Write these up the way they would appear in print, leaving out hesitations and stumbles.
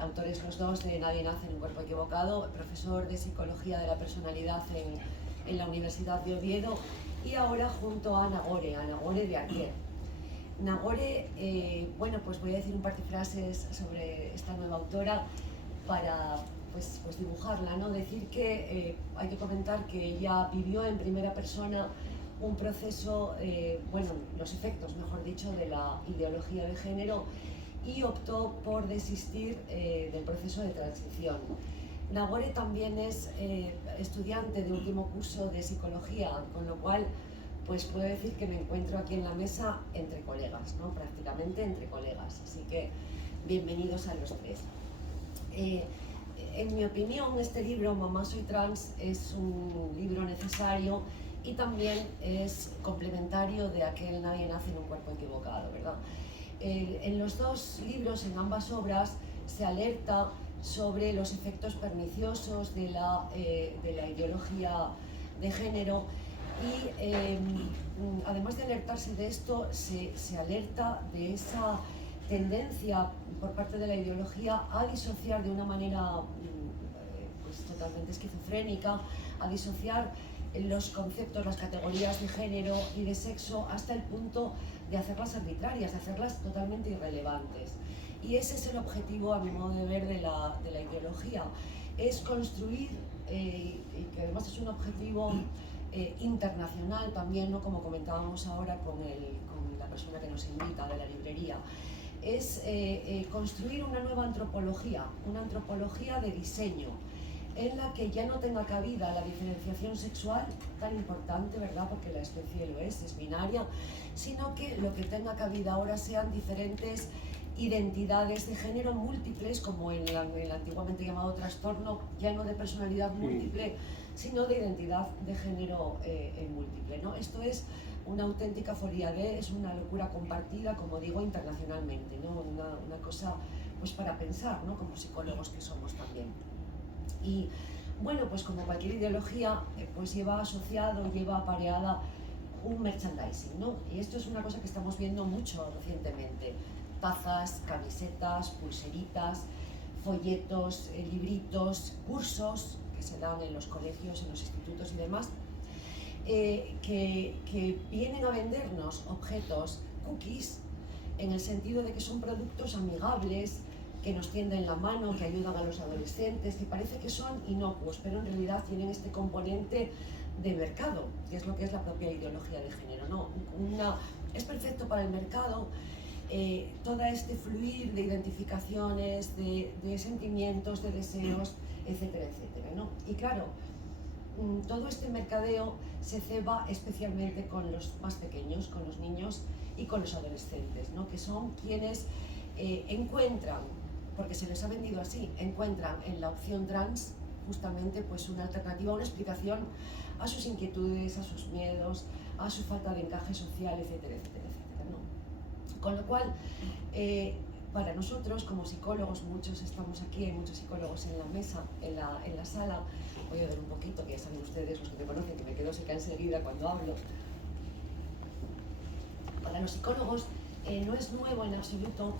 autores los dos de Nadie nace en un cuerpo equivocado, profesor de Psicología de la Personalidad en la Universidad de Oviedo, y ahora junto a Nagore de Arquer. Nagore, bueno, pues voy a decir un par de frases sobre esta nueva autora para pues dibujarla, ¿no? Decir que hay que comentar que ella vivió en primera persona un proceso, bueno, los efectos, mejor dicho, de la ideología de género, y optó por desistir del proceso de transición. Nagore también es estudiante de último curso de psicología, con lo cual pues puedo decir que me encuentro aquí en la mesa entre colegas, ¿no? Prácticamente entre colegas, así que bienvenidos a los tres. En mi opinión, este libro, Mamá soy trans, es un libro necesario y también es complementario de aquel Nadie nace en un cuerpo equivocado, ¿verdad? En los dos libros, en ambas obras, se alerta sobre los efectos perniciosos de la ideología de género y además de alertarse de esto, se alerta de esa tendencia por parte de la ideología a disociar de una manera pues, totalmente esquizofrénica, a disociar los conceptos, las categorías de género y de sexo hasta el punto de hacerlas arbitrarias, de hacerlas totalmente irrelevantes. Y ese es el objetivo, a mi modo de ver, de la ideología, es construir, y que además es un objetivo internacional también, ¿no? Como comentábamos ahora con la persona que nos invita de la librería, es construir una nueva antropología, una antropología de diseño, en la que ya no tenga cabida la diferenciación sexual, tan importante, ¿verdad?, porque la especie lo es binaria, sino que lo que tenga cabida ahora sean diferentes identidades de género múltiples, como el antiguamente llamado trastorno, ya no de personalidad múltiple, sino de identidad de género múltiple, ¿no? Esto es una auténtica foliade, es una locura compartida, como digo, internacionalmente, ¿no? Una cosa pues para pensar, ¿no?, como psicólogos que somos también. Y bueno, pues como cualquier ideología, pues lleva asociado, lleva apareada un merchandising, ¿no? Y esto es una cosa que estamos viendo mucho recientemente. Tazas, camisetas, pulseritas, folletos, libritos, cursos que se dan en los colegios, en los institutos y demás, que vienen a vendernos objetos cookies, en el sentido de que son productos amigables, que nos tienden la mano, que ayudan a los adolescentes, que parece que son inocuos, pero en realidad tienen este componente de mercado, que es lo que es la propia ideología de género, ¿no? Es perfecto para el mercado, todo este fluir de identificaciones, de sentimientos, de deseos, etcétera, etcétera, ¿no? Y claro, todo este mercadeo se ceba especialmente con los más pequeños, con los niños y con los adolescentes, ¿no?, que son quienes encuentran, porque se les ha vendido así, encuentran en la opción trans justamente pues una alternativa, una explicación a sus inquietudes, a sus miedos, a su falta de encaje social, etcétera, etcétera, etcétera, ¿no? Con lo cual, para nosotros como psicólogos, muchos estamos aquí, hay muchos psicólogos en la mesa, en la sala, voy a ver un poquito, que ya saben ustedes, los que me conocen, que me quedo seca enseguida cuando hablo. Para los psicólogos no es nuevo en absoluto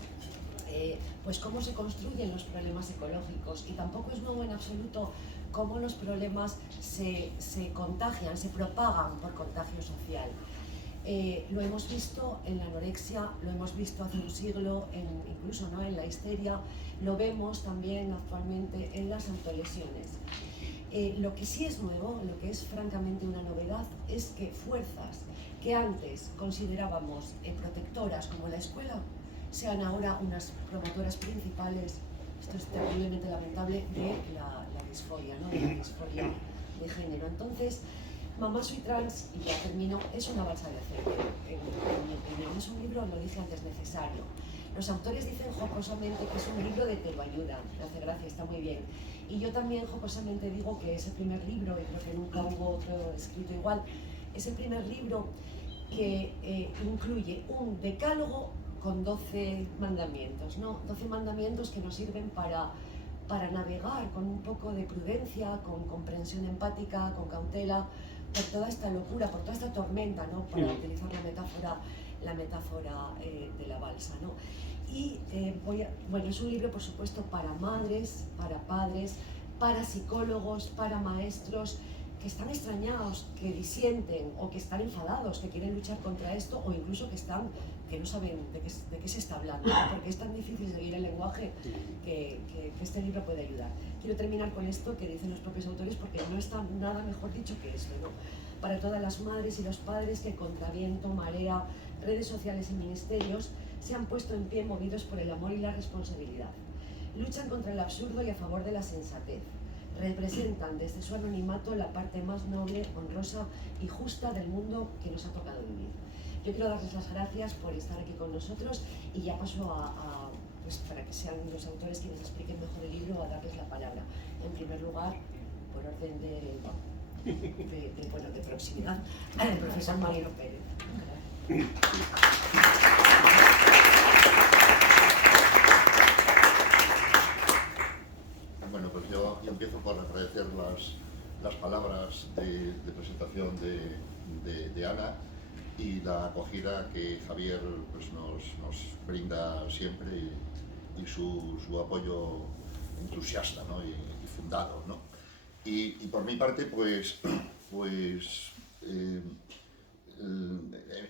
pues cómo se construyen los problemas psicológicos, y tampoco es nuevo en absoluto cómo los problemas se contagian, se propagan por contagio social. Lo hemos visto en la anorexia, lo hemos visto hace un siglo, incluso, ¿no?, en la histeria, lo vemos también actualmente en las autolesiones. Lo que sí es nuevo, lo que es francamente una novedad, es que fuerzas que antes considerábamos protectoras, como la escuela, sean ahora unas promotoras principales, esto es terriblemente lamentable, de la disforia, ¿no?, de la disforia de género. Entonces, Mamá soy trans, y ya termino, es una balsa de aceite, en mi opinión. Es un libro, lo dije antes, necesario. Los autores dicen jocosamente que es un libro de teloayuda, me hace gracia, está muy bien. Y yo también jocosamente digo que es el primer libro, y creo que nunca hubo otro escrito igual, es el primer libro que incluye un decálogo con 12 mandamientos, ¿no? 12 mandamientos que nos sirven para navegar con un poco de prudencia, con comprensión empática, con cautela, por toda esta locura, por toda esta tormenta, ¿no?, para utilizar la metáfora la metáfora de la balsa, ¿no? Y bueno, es un libro, por supuesto, para madres, para padres, para psicólogos, para maestros que están extrañados, que disienten o que están enfadados, que quieren luchar contra esto, o incluso que no saben de qué se está hablando, ¿no? Porque es tan difícil seguir el lenguaje que este libro puede ayudar. Quiero terminar con esto que dicen los propios autores, porque no está nada mejor dicho que esto, ¿no? Para todas las madres y los padres que contra viento, marea, redes sociales y ministerios se han puesto en pie movidos por el amor y la responsabilidad. Luchan contra el absurdo y a favor de la sensatez. Representan desde su anonimato la parte más noble, honrosa y justa del mundo que nos ha tocado vivir. Yo quiero darles las gracias por estar aquí con nosotros y ya paso pues para que sean los autores quienes expliquen mejor el libro, a darles la palabra. En primer lugar, por orden de proximidad, al profesor Marino Pérez. Bueno, pues yo empiezo por agradecer las palabras de presentación de Ana y la acogida que Javier pues, nos brinda siempre y su apoyo entusiasta, ¿no? y fundado, ¿no? Y por mi parte, pues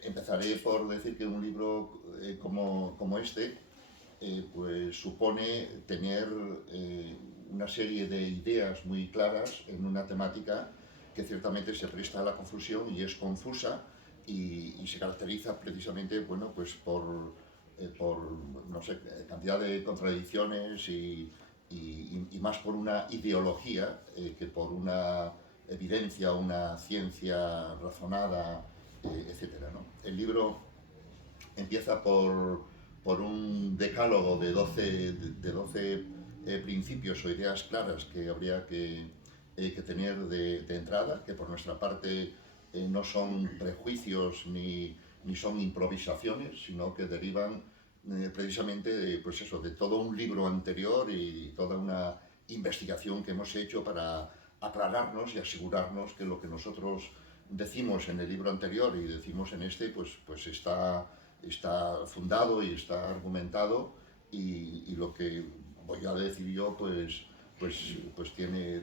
empezaré por decir que un libro como este pues supone tener una serie de ideas muy claras en una temática que ciertamente se presta a la confusión y es confusa y se caracteriza precisamente, bueno, pues por no sé, cantidad de contradicciones y más por una ideología que por una evidencia, una ciencia razonada, etcétera, ¿no? El libro empieza por un decálogo de 12 principios o ideas claras que habría que tener de entrada, que por nuestra parte no son prejuicios ni son improvisaciones, sino que derivan precisamente pues eso, de todo un libro anterior y toda una investigación que hemos hecho para aclararnos y asegurarnos que lo que nosotros decimos en el libro anterior y decimos en este, pues está fundado y está argumentado y lo que voy a decir yo pues tiene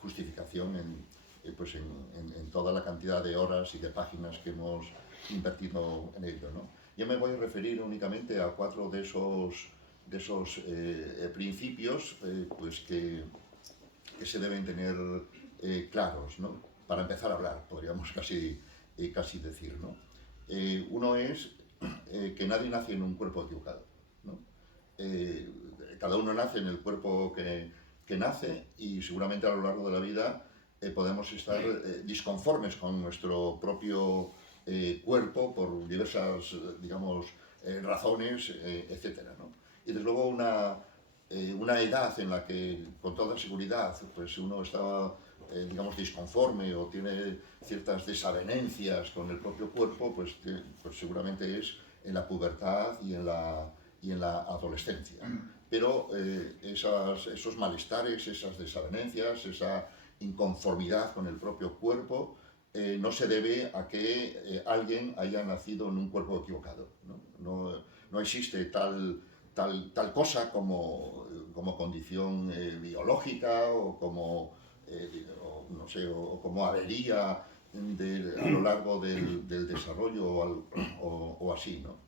justificación en toda la cantidad de horas y de páginas que hemos invertido en ello, ¿no? Yo me voy a referir únicamente a 4 de esos principios pues que se deben tener claros, ¿no? Para empezar a hablar, podríamos casi decir, ¿no? Uno es que nadie nace en un cuerpo equivocado, ¿no? Cada uno nace en el cuerpo que nace y seguramente a lo largo de la vida podemos estar disconformes con nuestro propio cuerpo por diversas, digamos, razones, etcétera, ¿no? Y desde luego una edad en la que con toda seguridad pues uno está digamos disconforme o tiene ciertas desavenencias con el propio cuerpo, pues seguramente es en la pubertad y en la adolescencia. Pero esos malestares, esas desavenencias, esa inconformidad con el propio cuerpo no se debe a que alguien haya nacido en un cuerpo equivocado, ¿no? No existe tal cosa como condición biológica o como no sé, o como avería a lo largo del desarrollo o así, ¿no?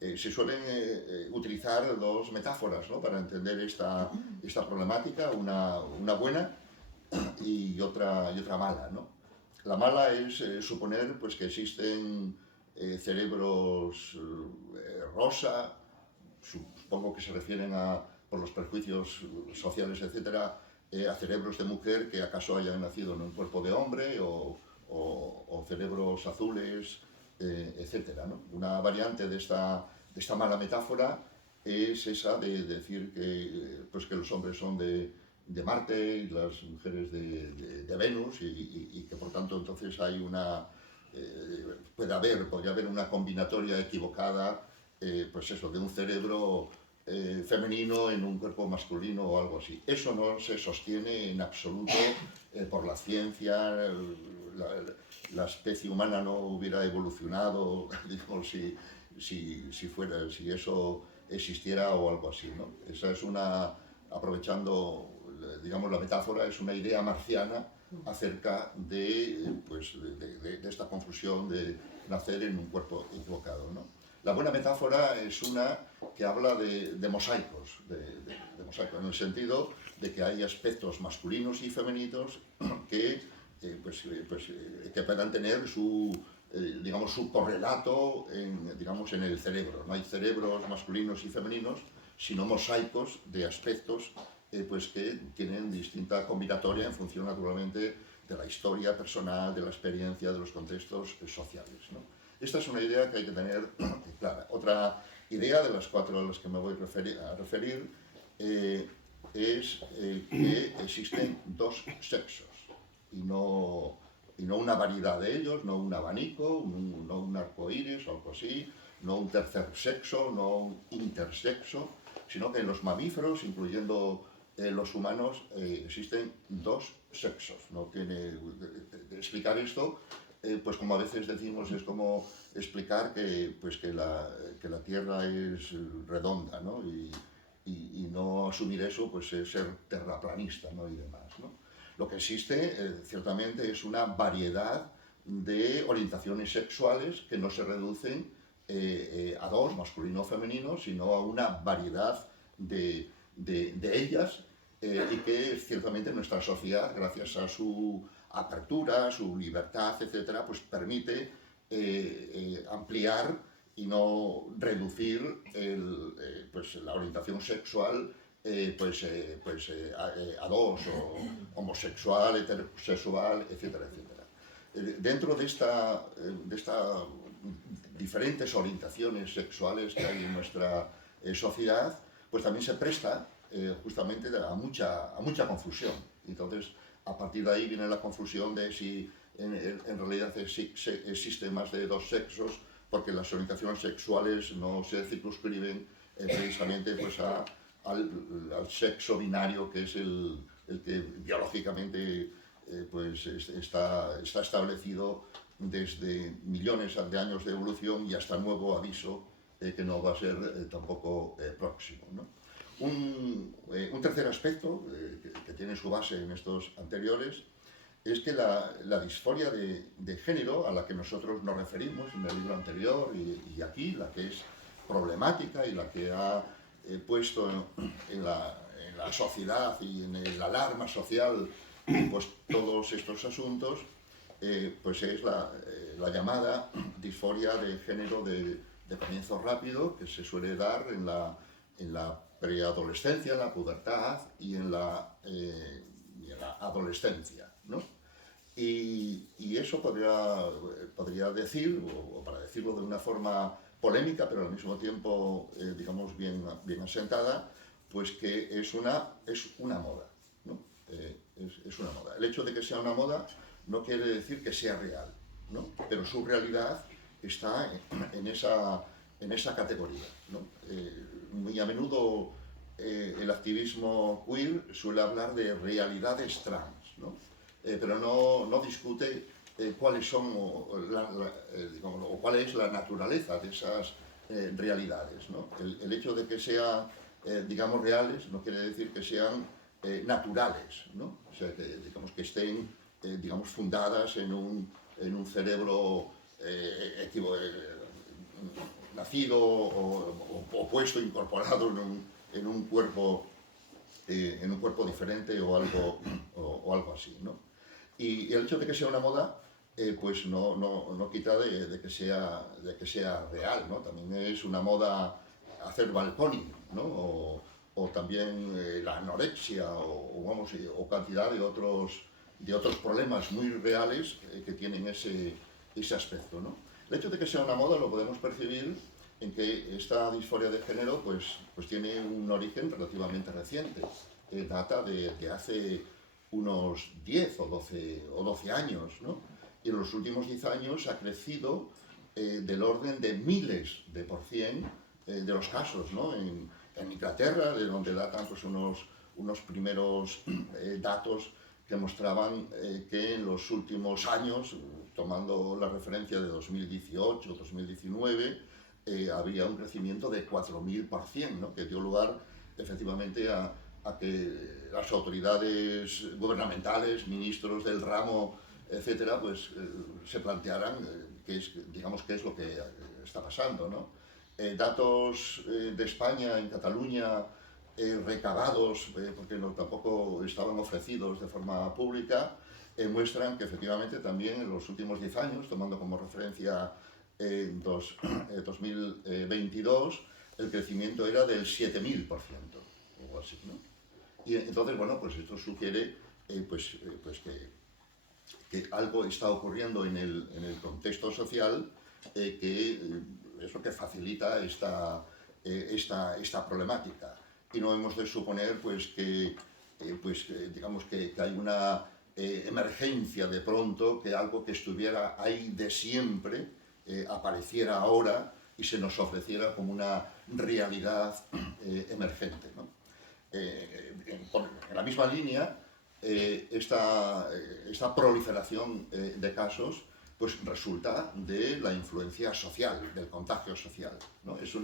Se suelen utilizar 2 metáforas, ¿no? Para entender esta problemática, una buena y otra mala, ¿no? La mala es suponer pues, que existen cerebros rosa, supongo que se refieren por los prejuicios sociales, etcétera, a cerebros de mujer que acaso hayan nacido en un cuerpo de hombre o cerebros azules, etcétera, ¿no? Una variante de esta mala metáfora es esa de decir que los hombres son de Marte y las mujeres de Venus y que por tanto entonces hay podría haber una combinatoria equivocada pues eso, de un cerebro femenino en un cuerpo masculino o algo así. Eso no se sostiene en absoluto por la ciencia la especie humana no hubiera evolucionado, digamos, si eso existiera o algo así, ¿no? Esa es aprovechando, digamos, la metáfora, es una idea marciana acerca de esta confusión de nacer en un cuerpo equivocado, ¿no? La buena metáfora es una que habla de mosaicos, mosaicos, en el sentido de que hay aspectos masculinos y femeninos que, que puedan tener digamos, su correlato en el cerebro. No hay cerebros masculinos y femeninos, sino mosaicos de aspectos que tienen distinta combinatoria en función, naturalmente, de la historia personal, de la experiencia, de los contextos sociales, ¿no? Esta es una idea que hay que tener clara. Otra idea de las 4 a las que me voy a referir es que existen 2 sexos y no una variedad de ellos, no un abanico, no un arco iris o algo así, no un tercer sexo, no un intersexo, sino que en los mamíferos, incluyendo los humanos, existen 2 sexos. No tiene explicar esto, pues como a veces decimos, es como explicar que la Tierra es redonda, ¿no? Y no asumir eso, pues es ser terraplanista, ¿no? Y demás, ¿no? Lo que existe, ciertamente, es una variedad de orientaciones sexuales que no se reducen a 2, masculino o femenino, sino a una variedad de ellas, y que ciertamente nuestra sociedad, gracias a su apertura, su libertad, etcétera, pues permite ampliar y no reducir la orientación sexual a 2, o homosexual, heterosexual, etcétera, etcétera. Dentro de estas diferentes orientaciones sexuales que hay en nuestra sociedad, pues también se presta justamente a mucha confusión. Entonces, a partir de ahí viene la confusión de si en realidad existen más de 2 sexos, porque las orientaciones sexuales no se circunscriben precisamente pues al sexo binario, que es el que biológicamente está establecido desde millones de años de evolución y hasta nuevo aviso que no va a ser tampoco próximo, ¿no? Un tercer aspecto que tiene su base en estos anteriores es que la disforia de género a la que nosotros nos referimos en el libro anterior y aquí, la que es problemática y la que ha puesto en la sociedad y en el alarma social pues todos estos asuntos, pues es la llamada disforia de género de comienzo rápido, que se suele dar en la preadolescencia, en la pubertad y en la adolescencia, ¿no? Y eso podría decir, o para decirlo de una forma polémica, pero al mismo tiempo, digamos, bien asentada, pues que es una moda, ¿no? Es una moda. El hecho de que sea una moda no quiere decir que sea real, ¿no? Pero su realidad está en esa categoría, ¿no? Muy a menudo el activismo queer suele hablar de realidades trans, ¿no? Pero no discute cuáles son o cuál es la naturaleza de esas realidades, ¿no? El hecho de que sean, digamos, reales no quiere decir que sean naturales, ¿no? O sea, que estén, digamos, fundadas en un cerebro nacido o puesto, incorporado en un cuerpo diferente o algo así, ¿no? Y el hecho de que sea una moda, pues no quita de que sea real, ¿no? También es una moda hacer balconing, ¿no? O también la anorexia o cantidad de otros problemas muy reales que tienen ese aspecto, ¿no? El hecho de que sea una moda lo podemos percibir en que esta disforia de género pues tiene un origen relativamente reciente, data de hace unos 10 o 12 años, ¿no? Y en los últimos 10 años ha crecido del orden de miles de por cien de los casos, ¿no? En Inglaterra, de donde datan pues unos primeros datos que mostraban que en los últimos años, tomando la referencia de 2018-2019, había un crecimiento de 4.000%, ¿no? Que dio lugar efectivamente a que las autoridades gubernamentales, ministros del ramo, etcétera, pues se plantearan qué es lo que está pasando, ¿no? Datos de España, en Cataluña, recabados, porque tampoco estaban ofrecidos de forma pública, muestran que efectivamente también en los últimos 10 años, tomando como referencia 2022, el crecimiento era del 7.000%, o así, ¿no? Y entonces, bueno, pues esto sugiere que algo está ocurriendo en el contexto social que es lo que facilita esta problemática. Y no hemos de suponer que hay una emergencia de pronto, que algo que estuviera ahí de siempre apareciera ahora y se nos ofreciera como una realidad emergente, ¿no? En la misma línea, esta proliferación de casos pues resulta de la influencia social, del contagio social, ¿no? Es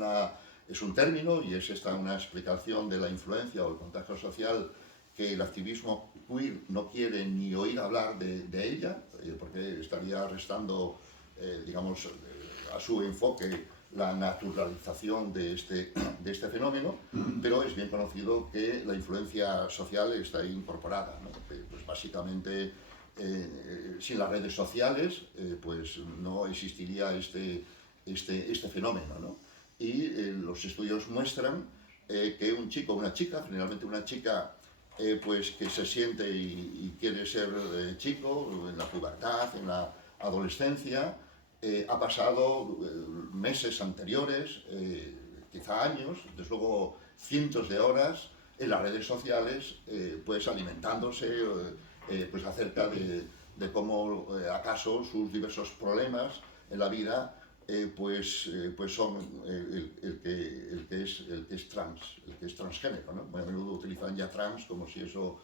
un término, y es esta una explicación de la influencia o el contagio social, que el activismo queer no quiere ni oír hablar de ella, porque estaría restando, a su enfoque la naturalización de este fenómeno, pero es bien conocido que la influencia social está ahí incorporada, ¿no? Pues básicamente, sin las redes sociales, pues no existiría este fenómeno, ¿no? Y los estudios muestran que un chico o una chica, generalmente una chica, pues que se siente y quiere ser chico en la pubertad, en la adolescencia, ha pasado meses anteriores, quizá años, desde luego cientos de horas en las redes sociales, pues alimentándose pues acerca de cómo acaso sus diversos problemas en la vida pues son el que es trans, el que es transgénero, ¿no? Muy a menudo utilizan ya trans como si eso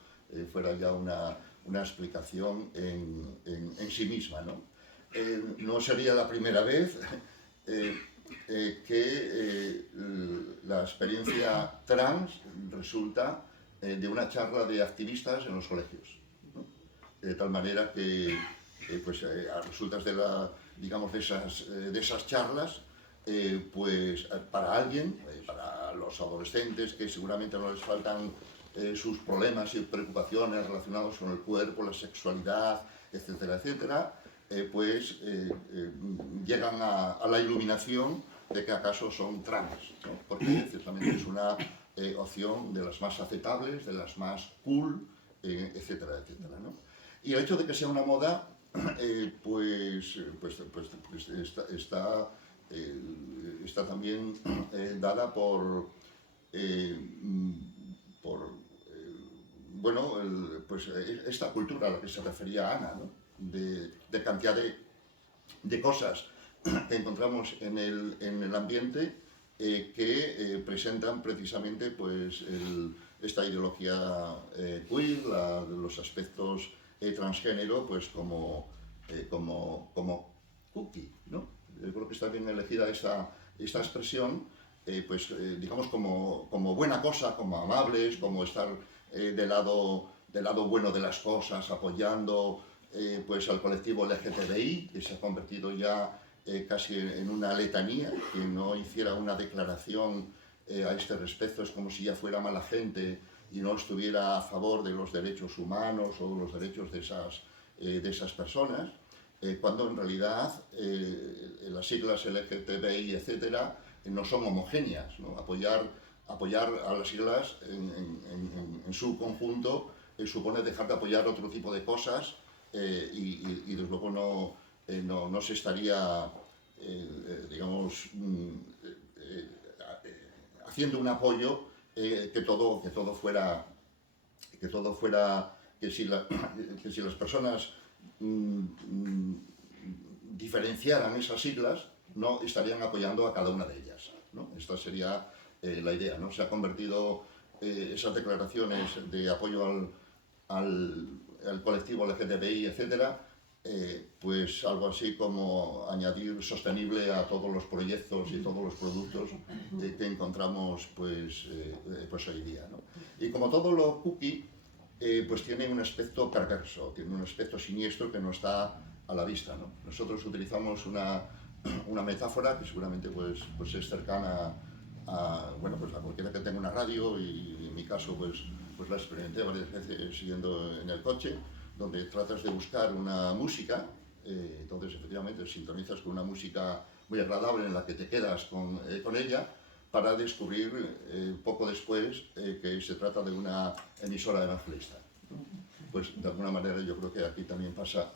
fuera ya una explicación en sí misma, ¿no? No sería la primera vez que la experiencia trans resulta de una charla de activistas en los colegios, ¿no? De tal manera que a resultas de esas charlas, pues para alguien, para los adolescentes, que seguramente no les faltan sus problemas y preocupaciones relacionados con el cuerpo, la sexualidad, etcétera, etcétera, llegan a la iluminación de que acaso son trans, ¿no? Porque ciertamente es una opción de las más aceptables, de las más cool, etcétera, etcétera, ¿no? Y el hecho de que sea una moda, está también dada por esta cultura a la que se refería Ana, ¿no? De cantidad de cosas que encontramos en el ambiente que presentan precisamente pues esta ideología queer, los aspectos transgénero, pues como cookie, ¿no? Yo creo que está bien elegida esta expresión, digamos como buena cosa, como amables, como estar del lado bueno de las cosas, apoyando pues al colectivo LGTBI, que se ha convertido ya casi en una letanía. Que no hiciera una declaración a este respecto es como si ya fuera mala gente y no estuviera a favor de los derechos humanos o de los derechos de esas personas, cuando en realidad las siglas LGTBI, etcétera, no son homogéneas, ¿no? Apoyar a las siglas en su conjunto supone dejar de apoyar otro tipo de cosas, y desde luego no se estaría, haciendo un apoyo que si las personas diferenciaran esas siglas, no estarían apoyando a cada una de ellas, ¿no? Esta sería la idea, ¿no? Se ha convertido esas declaraciones de apoyo al el colectivo LGTBI, etcétera, pues algo así como añadir sostenible a todos los proyectos y todos los productos que encontramos pues hoy día, ¿no? Y como todo lo cookie, pues tiene un aspecto perverso, tiene un aspecto siniestro que no está a la vista, ¿no? Nosotros utilizamos una metáfora que seguramente pues es cercana bueno, pues a cualquiera que tenga una radio, y en mi caso pues la experimenté varias veces yendo en el coche, donde tratas de buscar una música, entonces efectivamente sintonizas con una música muy agradable en la que te quedas con ella, para descubrir poco después que se trata de una emisora evangelista. Pues de alguna manera yo creo que aquí también pasa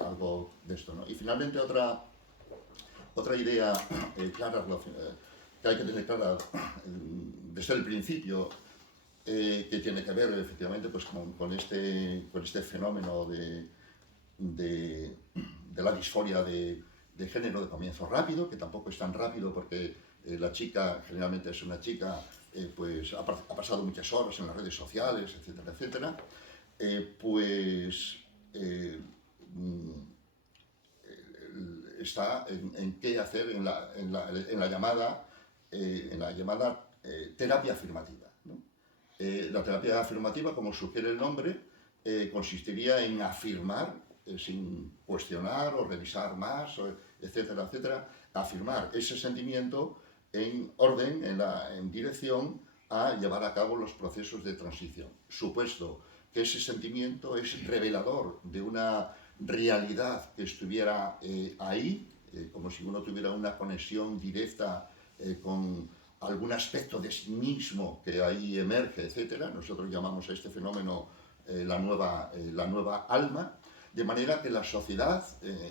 algo de esto, ¿no? Y finalmente otra idea clara, que hay que tener clara desde el principio, que tiene que ver efectivamente pues, con este fenómeno de la disforia de género de comienzo rápido, que tampoco es tan rápido porque la chica, generalmente es una chica, pues ha pasado muchas horas en las redes sociales, etcétera, etcétera, está en qué hacer en la llamada terapia afirmativa, ¿no? La terapia afirmativa, como sugiere el nombre, consistiría en afirmar, sin cuestionar o revisar más, etcétera, etcétera, afirmar ese sentimiento en orden, en dirección a llevar a cabo los procesos de transición, supuesto que ese sentimiento es revelador de una realidad que estuviera ahí, como si uno tuviera una conexión directa con algún aspecto de sí mismo que ahí emerge, etc. Nosotros llamamos a este fenómeno la nueva alma, de manera que la sociedad,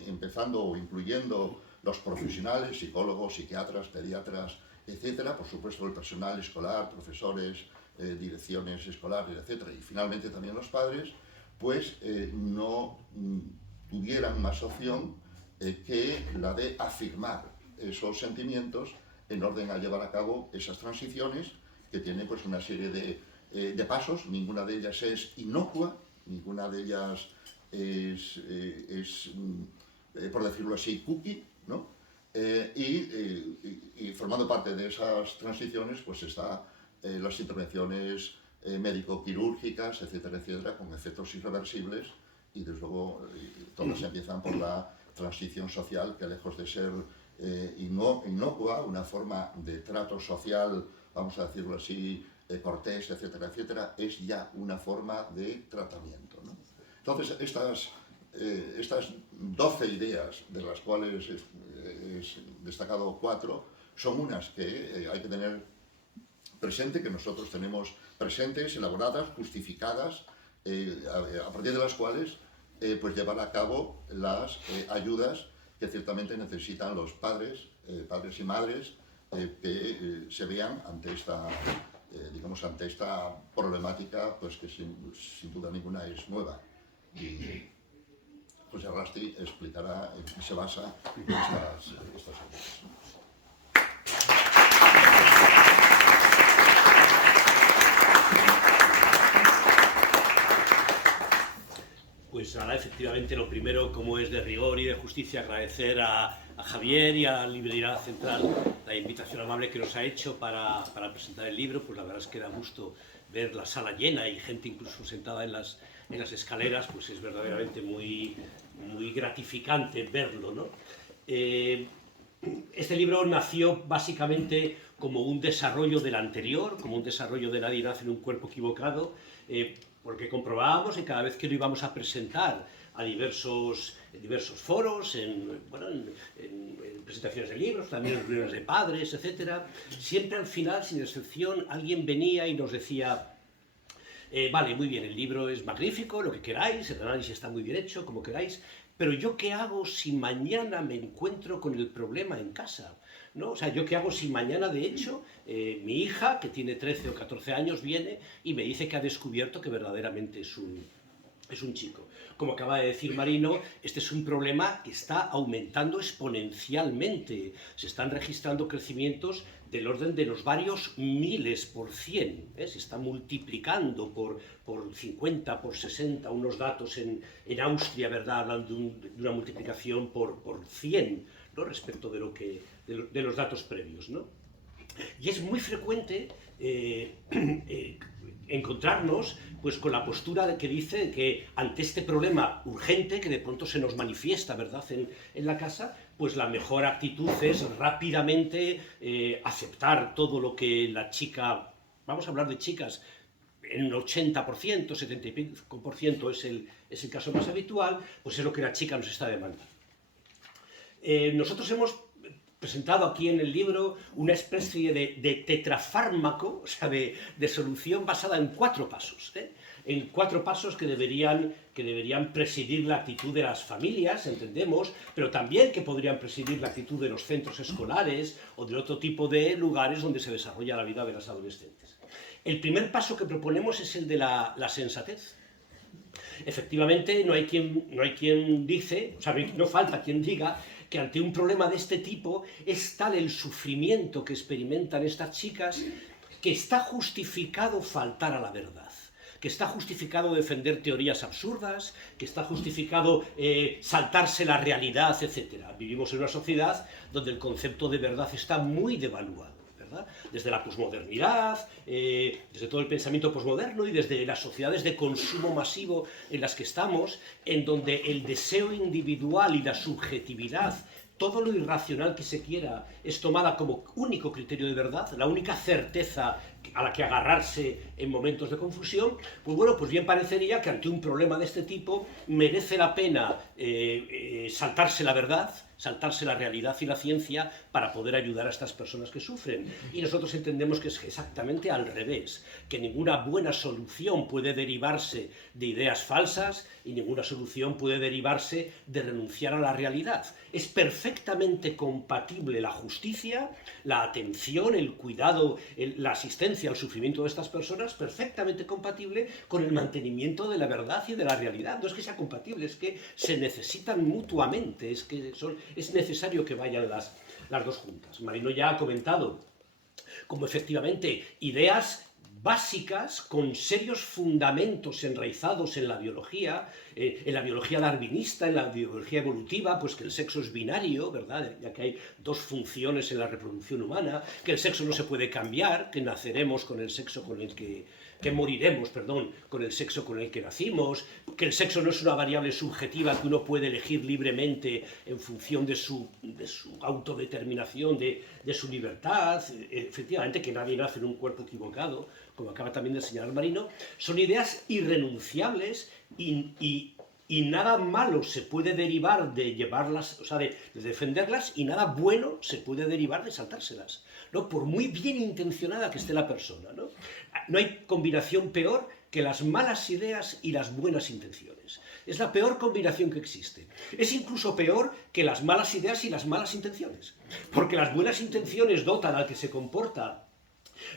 empezando o incluyendo los profesionales, psicólogos, psiquiatras, pediatras, etc., por supuesto el personal escolar, profesores, direcciones escolares, etc., y finalmente también los padres, pues no tuvieran más opción que la de afirmar esos sentimientos en orden a llevar a cabo esas transiciones que tienen pues una serie de pasos. Ninguna de ellas es inocua, ninguna de ellas es por decirlo así, cookie, ¿no? Y formando parte de esas transiciones pues está las intervenciones médico-quirúrgicas, etcétera, etcétera, con efectos irreversibles, y desde luego todas empiezan por la transición social, que lejos de ser inocua, una forma de trato social, vamos a decirlo así, cortés, etcétera, etcétera, es ya una forma de tratamiento, ¿no? Entonces, estas 12 ideas, de las cuales es destacado 4, son unas que hay que tener presente, que nosotros tenemos presentes, elaboradas, justificadas, a partir de las cuales pues llevar a cabo las ayudas que ciertamente necesitan los padres y madres que se vean ante esta, ante esta problemática, pues que sin duda ninguna es nueva. Y José Arrasti explicará en qué se basa estas ayudas. Pues ahora, efectivamente, lo primero, como es de rigor y de justicia, agradecer a Javier y a la Librería Central la invitación amable que nos ha hecho para presentar el libro. Pues la verdad es que da gusto ver la sala llena y gente incluso sentada en las escaleras, pues es verdaderamente muy gratificante verlo, ¿no? Este libro nació básicamente como un desarrollo del anterior, como un desarrollo de Nadie nace en un cuerpo equivocado, porque comprobábamos que cada vez que lo íbamos a presentar a diversos foros, en presentaciones de libros, también en reuniones de padres, etc., siempre al final, sin excepción, alguien venía y nos decía: vale, muy bien, el libro es magnífico, lo que queráis, el análisis está muy bien hecho, como queráis, pero ¿yo qué hago si mañana me encuentro con el problema en casa? ¿No? O sea, ¿yo qué hago si mañana, de hecho, mi hija, que tiene 13 o 14 años, viene y me dice que ha descubierto que verdaderamente es es un chico. Como acaba de decir Marino, este es un problema que está aumentando exponencialmente. Se están registrando crecimientos del orden de los varios miles por cien. Se está multiplicando por 50, por 60, unos datos en Austria, ¿verdad? Hablan de una multiplicación por 100, ¿no? Respecto de los datos previos, ¿no? Y es muy frecuente encontrarnos pues con la postura que dice que ante este problema urgente que de pronto se nos manifiesta, ¿verdad?, en la casa, pues la mejor actitud es rápidamente aceptar todo lo que la chica, vamos a hablar de chicas, en un 80%, 75% es el caso más habitual, pues es lo que la chica nos está demandando. Nosotros hemos presentado aquí en el libro una especie de tetrafármaco, o sea, de solución basada en 4 pasos, en 4 pasos que deberían presidir la actitud de las familias, entendemos, pero también que podrían presidir la actitud de los centros escolares o de otro tipo de lugares donde se desarrolla la vida de las adolescentes. El primer paso que proponemos es el de la sensatez. Efectivamente, no hay quien dice, o sea, no falta quien diga que ante un problema de este tipo es tal el sufrimiento que experimentan estas chicas que está justificado faltar a la verdad, que está justificado defender teorías absurdas, que está justificado saltarse la realidad, etc. Vivimos en una sociedad donde el concepto de verdad está muy devaluado, ¿verdad? Desde la posmodernidad, desde todo el pensamiento posmoderno y desde las sociedades de consumo masivo en las que estamos, en donde el deseo individual y la subjetividad, todo lo irracional que se quiera, es tomada como único criterio de verdad, la única certeza a la que agarrarse en momentos de confusión, pues bueno, pues bien parecería que ante un problema de este tipo merece la pena saltarse la verdad, saltarse la realidad y la ciencia para poder ayudar a estas personas que sufren. Y nosotros entendemos que es exactamente al revés, que ninguna buena solución puede derivarse de ideas falsas y ninguna solución puede derivarse de renunciar a la realidad. Es perfectamente compatible la justicia, la atención, el cuidado, la asistencia al sufrimiento de estas personas, perfectamente compatible con el mantenimiento de la verdad y de la realidad. No es que sea compatible, es que se necesitan mutuamente, es necesario que vayan las dos juntas. Marino ya ha comentado cómo efectivamente ideas básicas con serios fundamentos enraizados en la biología darwinista, en la biología evolutiva, pues que el sexo es binario, ¿verdad? Ya que hay 2 funciones en la reproducción humana, que el sexo no se puede cambiar, que naceremos con el sexo con el que moriremos, perdón, con el sexo con el que nacimos, que el sexo no es una variable subjetiva que uno puede elegir libremente en función de su autodeterminación, de su libertad, efectivamente que nadie nace en un cuerpo equivocado, como acaba también de señalar Marino, son ideas irrenunciables y nada malo se puede derivar de llevarlas, o sea, de defenderlas, y nada bueno se puede derivar de saltárselas, ¿no? Por muy bien intencionada que esté la persona, ¿no? No hay combinación peor que las malas ideas y las buenas intenciones. Es la peor combinación que existe. Es incluso peor que las malas ideas y las malas intenciones, porque las buenas intenciones dotan al que se comporta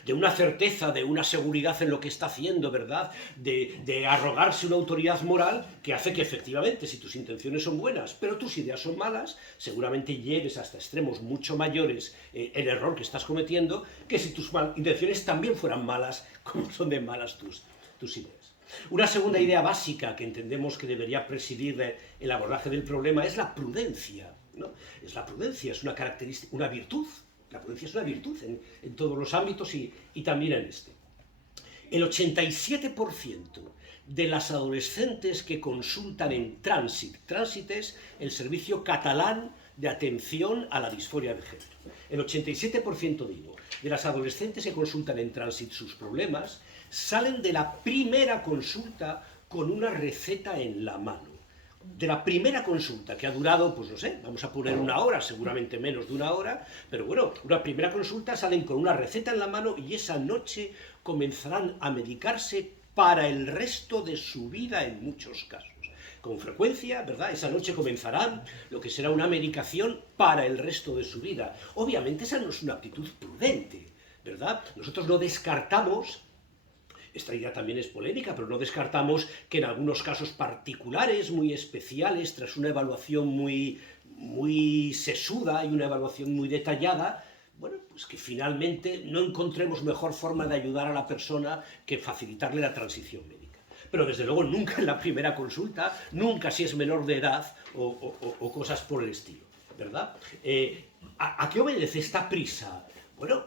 de una certeza, de una seguridad en lo que está haciendo, ¿verdad? De arrogarse una autoridad moral que hace que efectivamente, si tus intenciones son buenas, pero tus ideas son malas, seguramente lleves hasta extremos mucho mayores el error que estás cometiendo, que si tus intenciones también fueran malas, como son de malas tus ideas. Una segunda idea básica que entendemos que debería presidir el abordaje del problema es la prudencia, ¿no? Es la prudencia, es una característica, una virtud. La prudencia es una virtud en todos los ámbitos y también en este. El 87% de las adolescentes que consultan en Transit es el servicio catalán de atención a la disforia de género. El 87%, digo, de las adolescentes que consultan en Transit sus problemas salen de la primera consulta con una receta en la mano. De la primera consulta, que ha durado, pues no sé, vamos a poner 1 hora, seguramente menos de 1 hora, pero bueno, una primera consulta, salen con una receta en la mano y esa noche comenzarán a medicarse para el resto de su vida en muchos casos. Con frecuencia, ¿verdad? Esa noche comenzarán lo que será una medicación para el resto de su vida. Obviamente esa no es una actitud prudente, ¿verdad? Nosotros no descartamos esta idea también es polémica, pero no descartamos que en algunos casos particulares, muy especiales, tras una evaluación muy sesuda y una evaluación muy detallada, bueno, pues que finalmente no encontremos mejor forma de ayudar a la persona que facilitarle la transición médica. Pero desde luego nunca en la primera consulta, nunca si es menor de edad o cosas por el estilo, ¿verdad? ¿A qué obedece esta prisa? Bueno,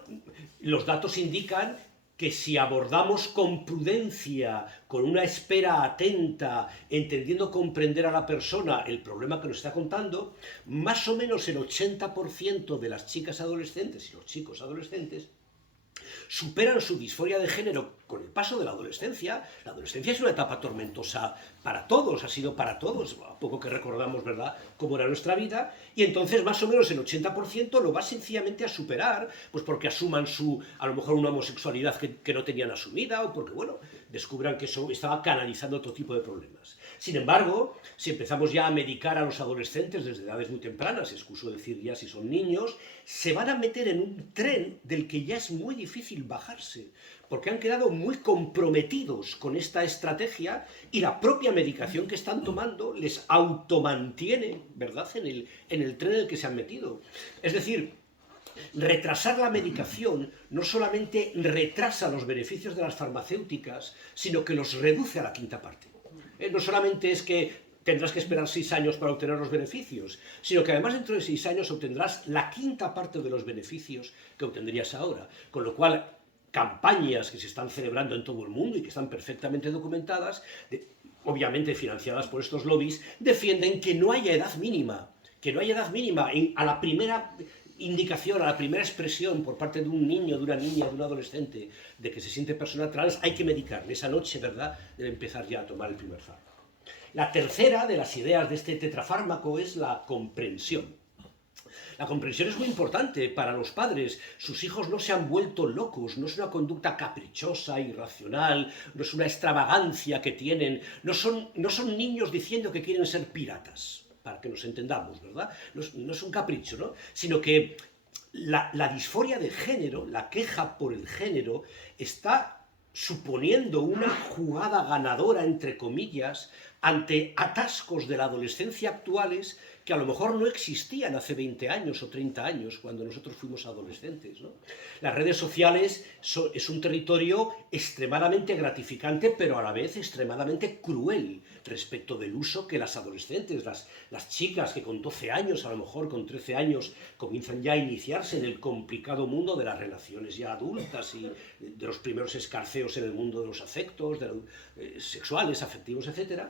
los datos indican que si abordamos con prudencia, con una espera atenta, entendiendo comprender a la persona el problema que nos está contando, más o menos el 80% de las chicas adolescentes y los chicos adolescentes superan su disforia de género con el paso de la adolescencia. La adolescencia es una etapa tormentosa para todos, ha sido para todos, a poco que recordamos, ¿verdad?, cómo era nuestra vida, y entonces más o menos el 80% lo va sencillamente a superar, pues porque asuman a lo mejor una homosexualidad que no tenían asumida, o porque, bueno, descubran que eso estaba canalizando otro tipo de problemas. Sin embargo, si empezamos ya a medicar a los adolescentes desde edades muy tempranas, excuso decir ya si son niños, se van a meter en un tren del que ya es muy difícil bajarse, porque han quedado muy comprometidos con esta estrategia y la propia medicación que están tomando les automantiene, ¿verdad?, en el tren en el que se han metido. Es decir, retrasar la medicación no solamente retrasa los beneficios de las farmacéuticas, sino que los reduce a la quinta parte. No solamente es que tendrás que esperar 6 años para obtener los beneficios, sino que además dentro de 6 años obtendrás la quinta parte de los beneficios que obtendrías ahora. Con lo cual, campañas que se están celebrando en todo el mundo y que están perfectamente documentadas, obviamente financiadas por estos lobbies, defienden que no haya edad mínima, a la primera indicación, a la primera expresión por parte de un niño, de una niña, de un adolescente, de que se siente persona trans, hay que medicarle. Esa noche, ¿verdad?, debe empezar ya a tomar el primer fármaco. La tercera de las ideas de este tetrafármaco es la comprensión. La comprensión es muy importante para los padres. Sus hijos no se han vuelto locos, no es una conducta caprichosa, irracional, no es una extravagancia que tienen, no son niños diciendo que quieren ser piratas, para que nos entendamos, ¿verdad? No es un capricho, ¿no? Sino que la disforia de género, la queja por el género, está suponiendo una jugada ganadora, entre comillas, ante atascos de la adolescencia actuales que a lo mejor no existían hace 20 años o 30 años, cuando nosotros fuimos adolescentes, ¿no? Las redes sociales es un territorio extremadamente gratificante, pero a la vez extremadamente cruel respecto del uso que las adolescentes, las chicas que con 12 años, a lo mejor con 13 años, comienzan ya a iniciarse en el complicado mundo de las relaciones ya adultas y de los primeros escarceos en el mundo de los afectos, sexuales, afectivos, etc.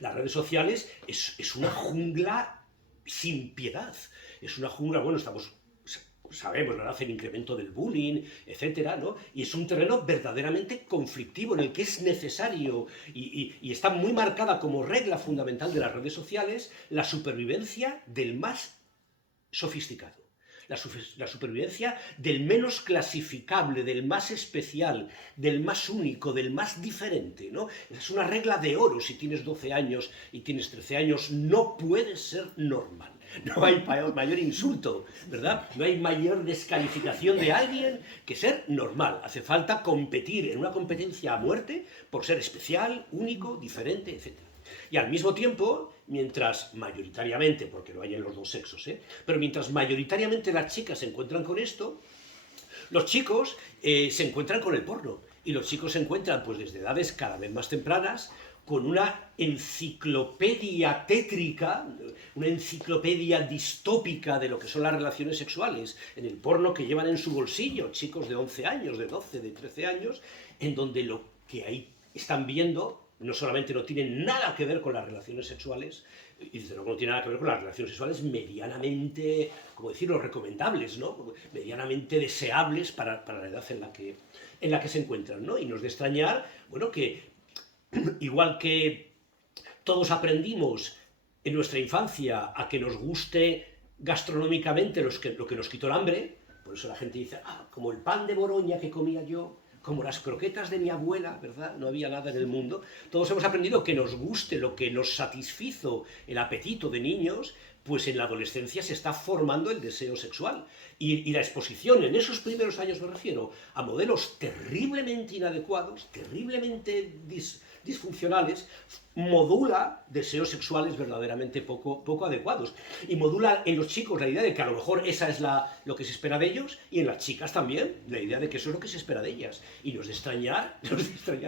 Las redes sociales es una jungla sin piedad. Es una jungla, bueno, sabemos, ¿verdad?, el incremento del bullying, etcétera, ¿no? Y es un terreno verdaderamente conflictivo en el que es necesario y está muy marcada como regla fundamental de las redes sociales la supervivencia del más sofisticado. La supervivencia del menos clasificable, del más especial, del más único, del más diferente, ¿no? Es una regla de oro. Si tienes 12 años y tienes 13 años, no puedes ser normal. No hay mayor insulto, ¿verdad? No hay mayor descalificación de alguien que ser normal. Hace falta competir en una competencia a muerte por ser especial, único, diferente, etc. Y al mismo tiempo, mientras mayoritariamente, porque lo hay en los dos sexos, pero mientras mayoritariamente las chicas se encuentran con esto, los chicos se encuentran con el porno. Y los chicos se encuentran, pues desde edades cada vez más tempranas, con una enciclopedia tétrica, una enciclopedia distópica de lo que son las relaciones sexuales, en el porno que llevan en su bolsillo, chicos de 11 años, de 12, de 13 años, en donde lo que ahí están viendo no solamente no tiene nada que ver con las relaciones sexuales, y desde luego no tiene nada que ver con las relaciones sexuales medianamente, como decirlo, recomendables, ¿no?, medianamente deseables para la edad en la que se encuentran, ¿no? Y no es de extrañar, bueno, que igual que todos aprendimos en nuestra infancia a que nos guste gastronómicamente lo que nos quitó el hambre, por eso la gente dice, como el pan de Boroña que comía yo, como las croquetas de mi abuela, ¿verdad? No había nada en el mundo. Todos hemos aprendido que nos guste lo que nos satisfizo el apetito de niños, pues en la adolescencia se está formando el deseo sexual. Y la exposición en esos primeros años, me refiero, a modelos terriblemente inadecuados, terriblemente disfuncionales, modula deseos sexuales verdaderamente poco adecuados. Y modula en los chicos la idea de que a lo mejor esa es lo que se espera de ellos, y en las chicas también, la idea de que eso es lo que se espera de ellas. Y nos de extrañar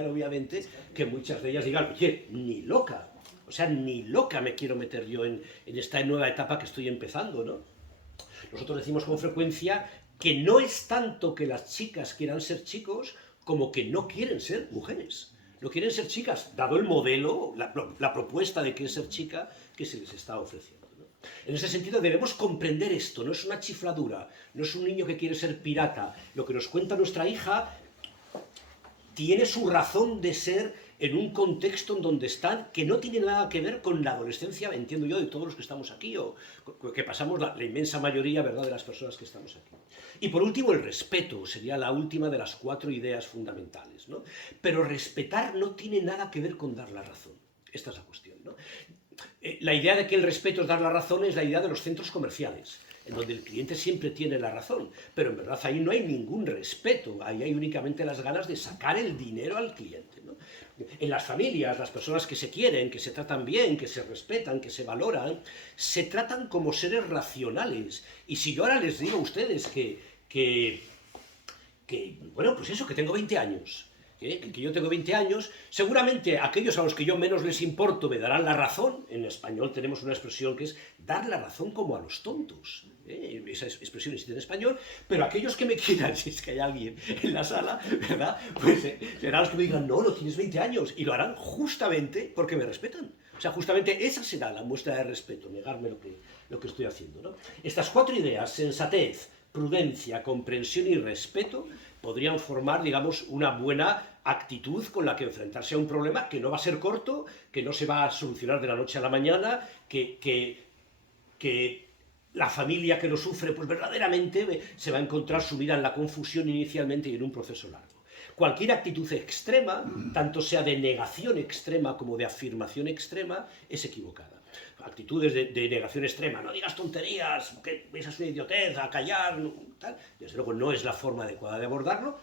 obviamente, que muchas de ellas digan, oye, ni loca. O sea, ni loca me quiero meter yo en esta nueva etapa que estoy empezando, ¿no? Nosotros decimos con frecuencia que no es tanto que las chicas quieran ser chicos como que no quieren ser mujeres. No quieren ser chicas, dado el modelo, la propuesta de qué es ser chica que se les está ofreciendo, ¿no? En ese sentido debemos comprender esto, no es una chifladura, no es un niño que quiere ser pirata. Lo que nos cuenta nuestra hija tiene su razón de ser en un contexto en donde están, que no tiene nada que ver con la adolescencia, entiendo yo, de todos los que estamos aquí, o que pasamos la inmensa mayoría, ¿verdad?, de las personas que estamos aquí. Y por último, el respeto sería la última de las 4 ideas fundamentales, ¿no? Pero respetar no tiene nada que ver con dar la razón. Esta es la cuestión, ¿no? La idea de que el respeto es dar la razón es la idea de los centros comerciales, en donde el cliente siempre tiene la razón, pero en verdad ahí no hay ningún respeto, ahí hay únicamente las ganas de sacar el dinero al cliente, ¿no? En las familias, las personas que se quieren, que se tratan bien, que se respetan, que se valoran, se tratan como seres racionales. Y si yo ahora les digo a ustedes bueno, pues eso, que tengo 20 años, que yo tengo 20 años, seguramente aquellos a los que yo menos les importo me darán la razón. En español tenemos una expresión que es dar la razón como a los tontos. Esa expresión existe en español, pero aquellos que me quieran, si es que hay alguien en la sala, ¿verdad?, pues serán los que me digan, no, tienes 20 años, y lo harán justamente porque me respetan. O sea, justamente esa será la muestra de respeto, negarme lo que estoy haciendo, ¿no? Estas 4 ideas, sensatez, prudencia, comprensión y respeto, podrían formar, digamos, una buena actitud con la que enfrentarse a un problema que no va a ser corto, que no se va a solucionar de la noche a la mañana, que la familia que lo sufre, pues verdaderamente se va a encontrar sumida en la confusión inicialmente y en un proceso largo. Cualquier actitud extrema, tanto sea de negación extrema como de afirmación extrema, es equivocada. Actitudes de negación extrema, no digas tonterías, que esa es una idiotez, a callar, tal, desde luego no es la forma adecuada de abordarlo.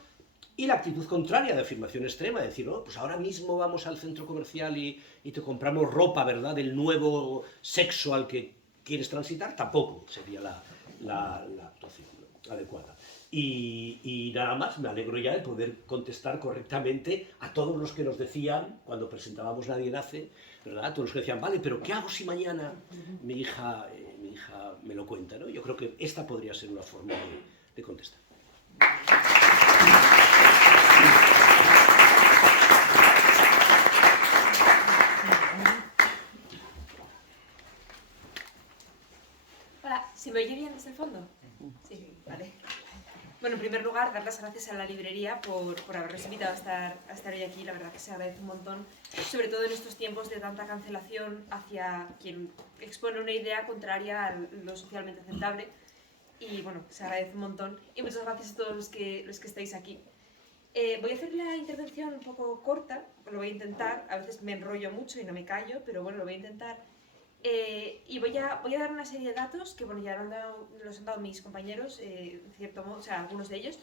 Y la actitud contraria de afirmación extrema, de decir, pues ahora mismo vamos al centro comercial y te compramos ropa, ¿verdad?, del nuevo sexo al que quieres transitar, tampoco sería la actuación adecuada. Y nada más, me alegro ya de poder contestar correctamente a todos los que nos decían, cuando presentábamos Nadie Nace, ¿verdad?, a todos los que decían, vale, pero ¿qué hago si mañana mi hija me lo cuenta, ¿no? Yo creo que esta podría ser una forma de contestar. Hola, ¿se me oye bien desde el fondo? Sí, vale. Bueno, en primer lugar, dar las gracias a la librería por habernos invitado a estar hoy aquí. La verdad que se agradece un montón, sobre todo en estos tiempos de tanta cancelación hacia quien expone una idea contraria a lo socialmente aceptable. Y bueno, se agradece un montón. Y muchas gracias a todos los que estáis aquí. Voy a hacer la intervención un poco corta, lo voy a intentar. A veces me enrollo mucho y no me callo, pero bueno, lo voy a intentar. Y voy a dar una serie de datos que bueno, ya los han dado mis compañeros, en cierto modo, o sea, algunos de ellos,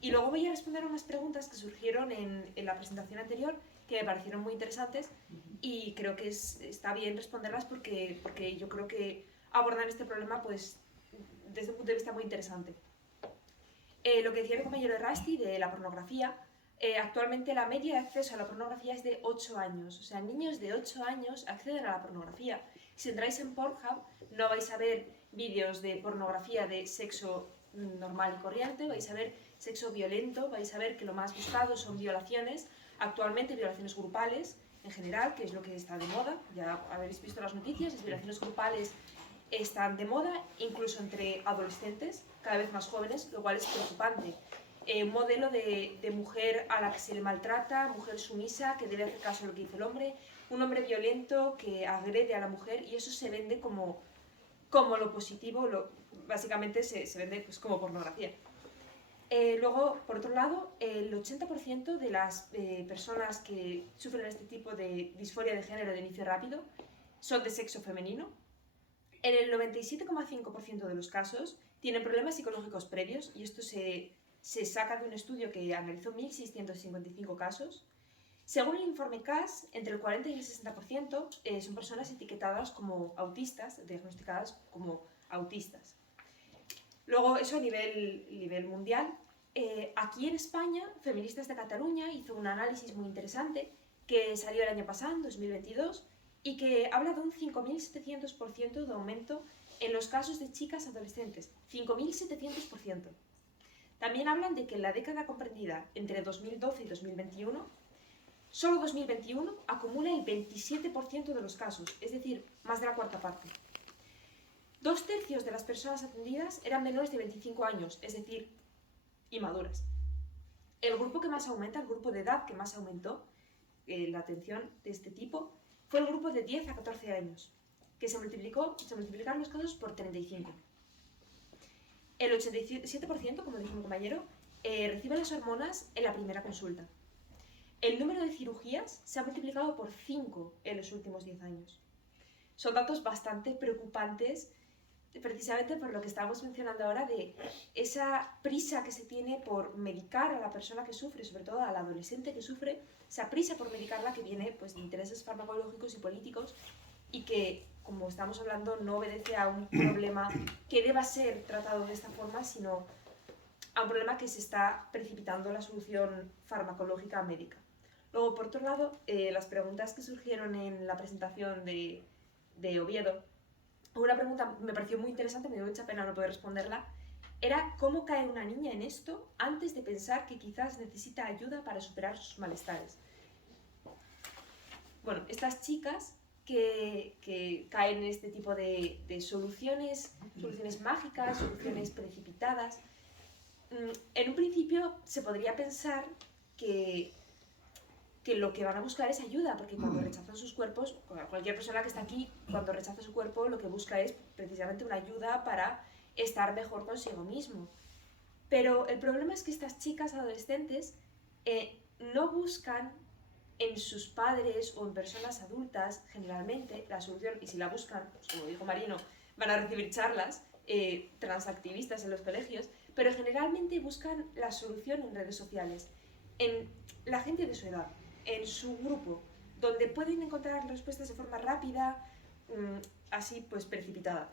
y luego voy a responder unas preguntas que surgieron en la presentación anterior que me parecieron muy interesantes y creo que está bien responderlas porque yo creo que abordan este problema pues, desde un punto de vista muy interesante. Lo que decía mi compañero Rusty de la pornografía, actualmente la media de acceso a la pornografía es de 8 años, o sea, niños de 8 años acceden a la pornografía. Si entráis en Pornhub no vais a ver vídeos de pornografía de sexo normal y corriente, vais a ver sexo violento, vais a ver que lo más buscado son violaciones, actualmente violaciones grupales en general, que es lo que está de moda, ya habéis visto las noticias, las violaciones grupales están de moda, incluso entre adolescentes, cada vez más jóvenes, lo cual es preocupante. Un modelo de mujer a la que se le maltrata, mujer sumisa, que debe hacer caso a lo que dice el hombre, un hombre violento que agrede a la mujer y eso se vende como lo positivo, básicamente se vende pues, como pornografía. Luego, por otro lado, el 80% de las personas que sufren este tipo de disforia de género de inicio rápido son de sexo femenino. En el 97,5% de los casos tienen problemas psicológicos previos, y esto se saca de un estudio que analizó 1.655 casos. Según el informe CAS, entre el 40 y el 60% son personas etiquetadas como autistas, diagnosticadas como autistas. Luego, eso a nivel mundial. Aquí en España, Feministas de Cataluña hizo un análisis muy interesante que salió el año pasado, en 2022, y que habla de un 5.700% de aumento en los casos de chicas adolescentes. 5.700%. También hablan de que en la década comprendida entre 2012 y 2021, solo 2021 acumula el 27% de los casos, es decir, más de la cuarta parte. 2/3 de las personas atendidas eran menores de 25 años, es decir, inmaduras. El grupo que más aumenta, el grupo de edad que más aumentó la atención de este tipo, fue el grupo de 10 a 14 años, que se multiplicaron los casos por 35. El 87%, como dijo mi compañero, recibe las hormonas en la primera consulta. El número de cirugías se ha multiplicado por 5 en los últimos 10 años. Son datos bastante preocupantes, precisamente por lo que estábamos mencionando ahora, de esa prisa que se tiene por medicar a la persona que sufre, sobre todo al adolescente que sufre, esa prisa por medicarla que viene pues, de intereses farmacológicos y políticos, y que, como estamos hablando, no obedece a un problema que deba ser tratado de esta forma, sino a un problema que se está precipitando la solución farmacológica médica. Luego, por otro lado, las preguntas que surgieron en la presentación de Oviedo, una pregunta me pareció muy interesante, me dio mucha pena no poder responderla, era cómo cae una niña en esto antes de pensar que quizás necesita ayuda para superar sus malestares. Bueno, estas chicas que caen en este tipo de soluciones mágicas, soluciones precipitadas, en un principio se podría pensar que lo que van a buscar es ayuda, porque cuando rechazan sus cuerpos, cualquier persona que está aquí, cuando rechaza su cuerpo, lo que busca es precisamente una ayuda para estar mejor consigo mismo. Pero el problema es que estas chicas adolescentes no buscan en sus padres o en personas adultas, generalmente, la solución, y si la buscan, pues como dijo Marino, van a recibir charlas transactivistas en los colegios, pero generalmente buscan la solución en redes sociales, en la gente de su edad, en su grupo, donde pueden encontrar respuestas de forma rápida, así pues precipitada.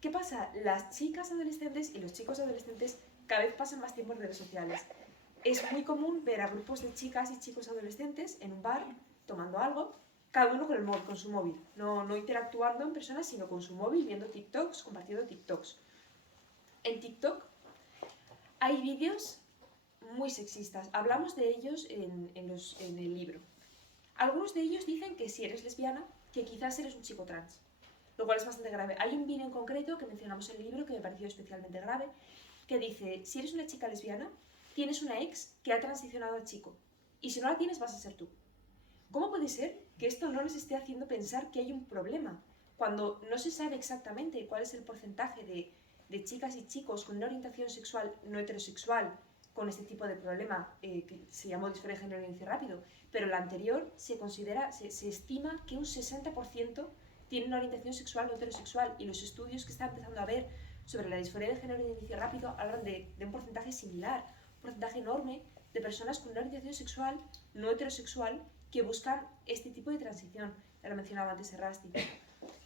¿Qué pasa? Las chicas adolescentes y los chicos adolescentes cada vez pasan más tiempo en redes sociales. Es muy común ver a grupos de chicas y chicos adolescentes en un bar, tomando algo, cada uno con su móvil, no interactuando en persona, sino con su móvil, viendo TikToks, compartiendo TikToks. En TikTok hay vídeos muy sexistas. Hablamos de ellos en el libro. Algunos de ellos dicen que si eres lesbiana, que quizás eres un chico trans, lo cual es bastante grave. Hay un vídeo en concreto que mencionamos en el libro que me pareció especialmente grave, que dice, si eres una chica lesbiana, tienes una ex que ha transicionado a chico, y si no la tienes vas a ser tú. ¿Cómo puede ser que esto no nos esté haciendo pensar que hay un problema, cuando no se sabe exactamente cuál es el porcentaje de chicas y chicos con una orientación sexual no heterosexual con este tipo de problema que se llamó disforia de género de inicio rápido, pero la anterior se estima que un 60% tiene una orientación sexual no heterosexual, y los estudios que están empezando a ver sobre la disforia de género de inicio rápido hablan de un porcentaje similar, un porcentaje enorme de personas con una orientación sexual no heterosexual que buscan este tipo de transición. Ya lo mencionaba antes Errasti.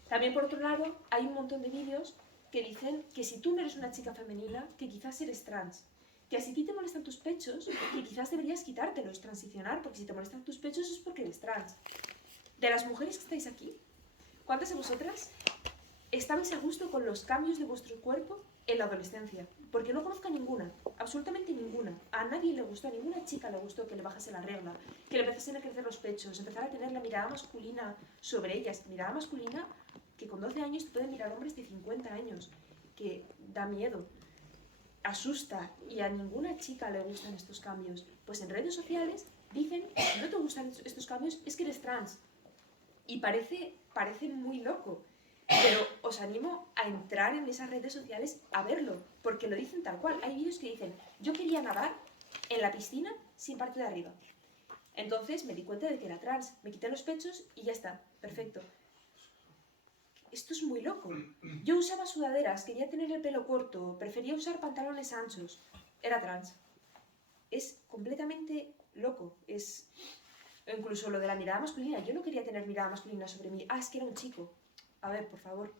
También, por otro lado, hay un montón de vídeos que dicen que si tú no eres una chica femenina, que quizás eres trans. Que si a ti te molestan tus pechos, que quizás deberías quitártelos, transicionar, porque si te molestan tus pechos es porque eres trans. De las mujeres que estáis aquí, ¿cuántas de vosotras estabais a gusto con los cambios de vuestro cuerpo en la adolescencia? Porque no conozco a ninguna, absolutamente ninguna. A nadie le gustó, a ninguna chica le gustó que le bajase la regla, que le empezasen a crecer los pechos, empezar a tener la mirada masculina sobre ellas. Mirada masculina que con 12 años te pueden mirar hombres de 50 años, que da miedo, asusta, y a ninguna chica le gustan estos cambios. Pues en redes sociales dicen que si no te gustan estos cambios es que eres trans. Y parece muy loco. Pero os animo a entrar en esas redes sociales a verlo, porque lo dicen tal cual. Hay vídeos que dicen, yo quería nadar en la piscina sin parte de arriba. Entonces me di cuenta de que era trans, me quité los pechos y ya está, perfecto. esto es muy loco. Yo usaba sudaderas, quería tener el pelo corto, prefería usar pantalones anchos. Era trans. Es completamente loco. Es incluso lo de la mirada masculina. Yo no quería tener mirada masculina sobre mí. Ah, es que era un chico. A ver, por favor.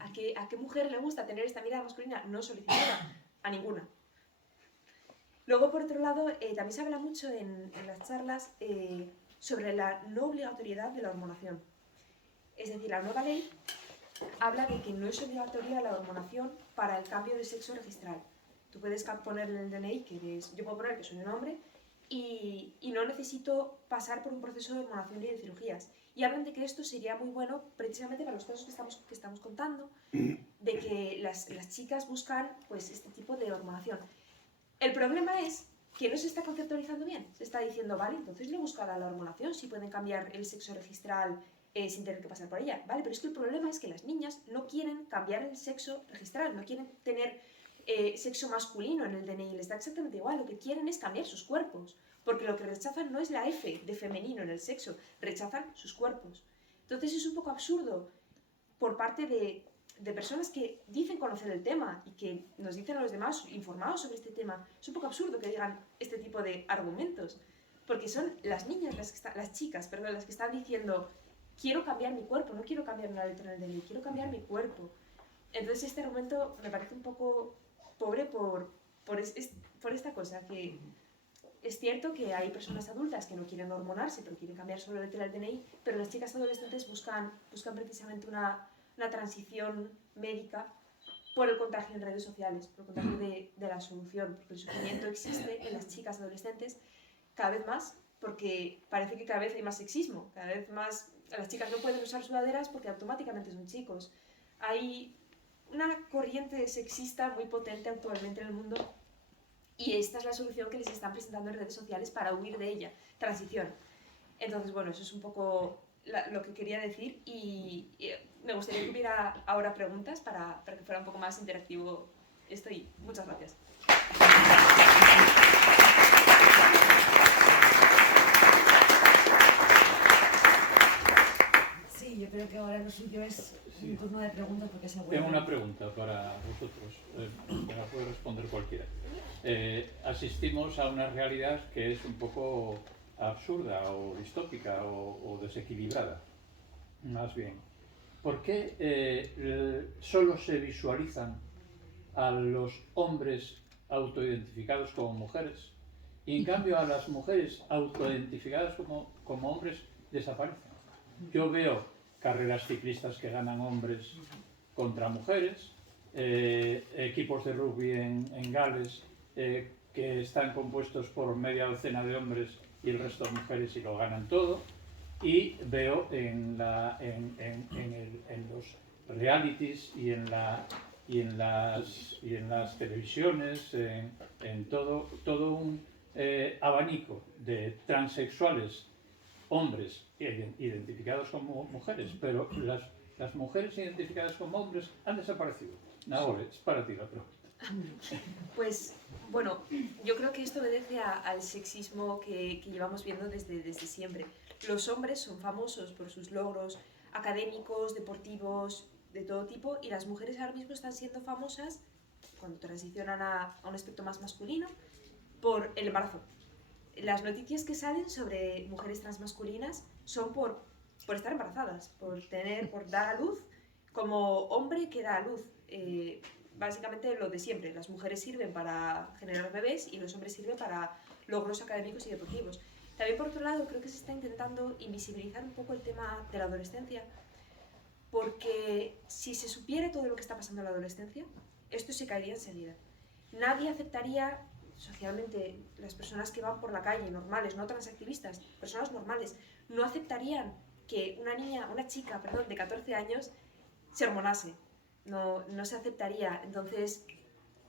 ¿A qué mujer le gusta tener esta mirada masculina? No solicitada. A ninguna. Luego, por otro lado, también se habla mucho en las charlas sobre la no obligatoriedad de la hormonación. Es decir, la nueva ley habla de que no es obligatoria la hormonación para el cambio de sexo registral. Tú puedes poner en el DNI que eres, yo puedo poner que soy un hombre y no necesito pasar por un proceso de hormonación ni de cirugías. Y hablan de que esto sería muy bueno precisamente para los casos que estamos contando, de que las chicas buscan pues, este tipo de hormonación. El problema es que no se está conceptualizando bien. Se está diciendo, vale, entonces le buscará la hormonación si pueden cambiar el sexo registral sin tener que pasar por ella. Vale, pero es que el problema es que las niñas no quieren cambiar el sexo registral, no quieren tener sexo masculino en el DNI, les da exactamente igual, lo que quieren es cambiar sus cuerpos, porque lo que rechazan no es la F de femenino en el sexo, rechazan sus cuerpos. Entonces es un poco absurdo por parte de personas que dicen conocer el tema y que nos dicen a los demás informados sobre este tema. Es un poco absurdo que digan este tipo de argumentos, porque son las niñas, las chicas, las que están diciendo quiero cambiar mi cuerpo, no quiero cambiar una letra en el DNI, quiero cambiar mi cuerpo. Entonces este argumento me parece un poco pobre por esta cosa, que es cierto que hay personas adultas que no quieren hormonarse, pero quieren cambiar solo la letra del DNI, pero las chicas adolescentes buscan precisamente una transición médica por el contagio en redes sociales, por el contagio de la solución, porque el sufrimiento existe en las chicas adolescentes cada vez más, porque parece que cada vez hay más sexismo, cada vez más las chicas no pueden usar sudaderas porque automáticamente son chicos. Hay una corriente sexista muy potente actualmente en el mundo y esta es la solución que les están presentando en redes sociales para huir de ella, transición. Entonces, bueno, eso es un poco lo que quería decir y me gustaría que hubiera ahora preguntas para que fuera un poco más interactivo esto y muchas gracias. Sí, yo creo que ahora lo suyo es un turno de preguntas porque se Tengo una pregunta para vosotros, que la puede responder cualquiera. Asistimos a una realidad que es un poco absurda o distópica o desequilibrada, más bien. ¿Por qué solo se visualizan a los hombres autoidentificados como mujeres y en cambio a las mujeres autoidentificadas como hombres desaparecen? Yo veo carreras ciclistas que ganan hombres contra mujeres, equipos de rugby en Gales que están compuestos por media docena de hombres y el resto de mujeres y lo ganan todo, y veo en los realities y en las televisiones, en todo un abanico de transexuales, hombres identificados como mujeres, pero las mujeres identificadas como hombres han desaparecido. Nahore, es para ti la pregunta. Pues, bueno, yo creo que esto obedece al sexismo que llevamos viendo desde siempre. Los hombres son famosos por sus logros académicos, deportivos, de todo tipo, y las mujeres ahora mismo están siendo famosas, cuando transicionan a un aspecto más masculino, por el embarazo. Las noticias que salen sobre mujeres transmasculinas son por estar embarazadas, por dar a luz como hombre que da a luz. Básicamente lo de siempre, las mujeres sirven para generar bebés y los hombres sirven para logros académicos y deportivos. También por otro lado creo que se está intentando invisibilizar un poco el tema de la adolescencia, porque si se supiera todo lo que está pasando en la adolescencia, esto se caería enseguida. Nadie aceptaría socialmente, las personas que van por la calle, normales, no transactivistas, personas normales, no aceptarían que una chica de 14 años se hormonase. No se aceptaría. Entonces,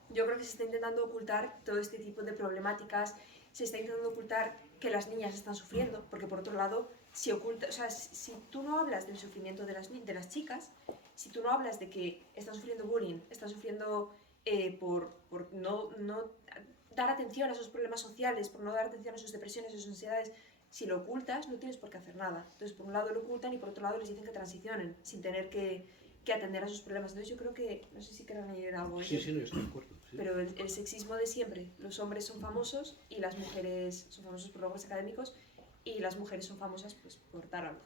yo creo que se está intentando ocultar todo este tipo de problemáticas, se está intentando ocultar que las niñas están sufriendo, porque por otro lado, si tú no hablas del sufrimiento de las chicas, si tú no hablas de que están sufriendo bullying, están sufriendo por no dar atención a esos problemas sociales, por no dar atención a sus depresiones, a sus ansiedades, si lo ocultas, no tienes por qué hacer nada. Entonces, por un lado lo ocultan y por otro lado les dicen que transicionen, sin tener que que atender a sus problemas. Entonces yo creo que, no sé si querrán añadir algo. Sí, sí, no, estoy de acuerdo. Sí. Pero el sexismo de siempre, los hombres son famosos y las mujeres son famosos por logros académicos y las mujeres son famosas pues, por dar a luz.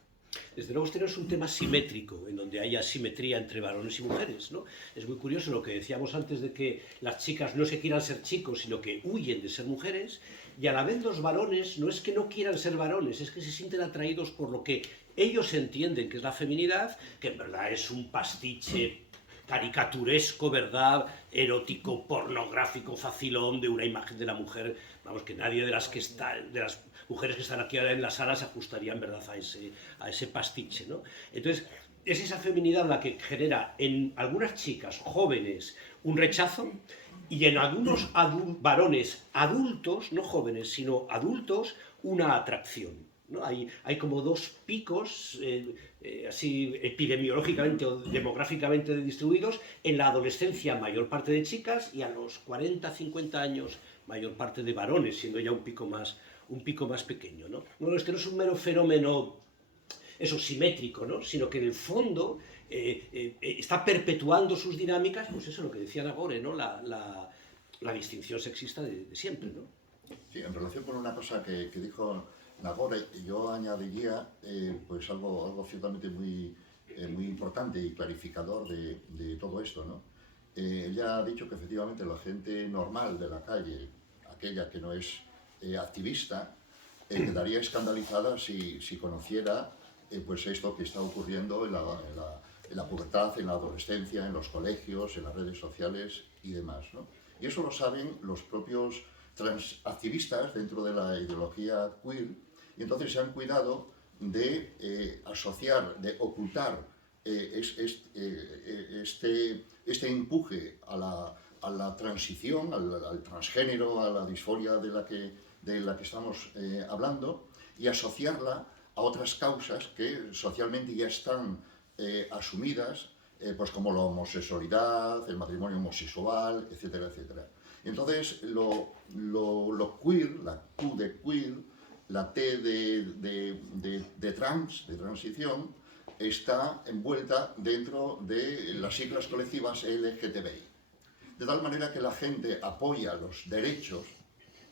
Desde luego este no es un tema simétrico, en donde haya asimetría entre varones y mujeres, ¿no? Es muy curioso lo que decíamos antes de que las chicas no se quieran ser chicos, sino que huyen de ser mujeres, y a la vez los varones no es que no quieran ser varones, es que se sienten atraídos por lo que ellos entienden que es la feminidad, que en verdad es un pastiche caricaturesco, ¿verdad? Erótico, pornográfico, facilón de una imagen de la mujer. Vamos, que nadie de las mujeres que están aquí ahora en la sala se ajustaría en verdad a ese pastiche, ¿no? Entonces, es esa feminidad la que genera en algunas chicas jóvenes un rechazo y en algunos varones adultos, no jóvenes, sino adultos, una atracción, ¿no? Hay como dos picos así epidemiológicamente o demográficamente distribuidos: en la adolescencia mayor parte de chicas y a los 40-50 años mayor parte de varones, siendo ya un pico más pequeño, ¿no? Bueno, este no es un mero fenómeno eso simétrico, ¿no? Sino que en el fondo está perpetuando sus dinámicas, pues eso es lo que decía Nagore, ¿no? La distinción sexista de siempre, ¿no? Sí, en relación con una cosa que dijo Nagore, yo añadiría pues algo ciertamente muy importante y clarificador de todo esto, ¿no? Ella ha dicho que efectivamente la gente normal de la calle, aquella que no es activista, quedaría escandalizada si conociera pues esto que está ocurriendo en la pubertad, en la adolescencia, en los colegios, en las redes sociales y demás, ¿no? Y eso lo saben los propios transactivistas dentro de la ideología queer, y entonces se han cuidado de asociar, de ocultar este empuje a la transición, al transgénero, a la disforia de la que estamos hablando, y asociarla a otras causas que socialmente ya están asumidas, pues como la homosexualidad, el matrimonio homosexual, etcétera, etcétera. Entonces, lo queer, la Q de queer, la T de trans, de transición, está envuelta dentro de las siglas colectivas LGTBI. De tal manera que la gente apoya los derechos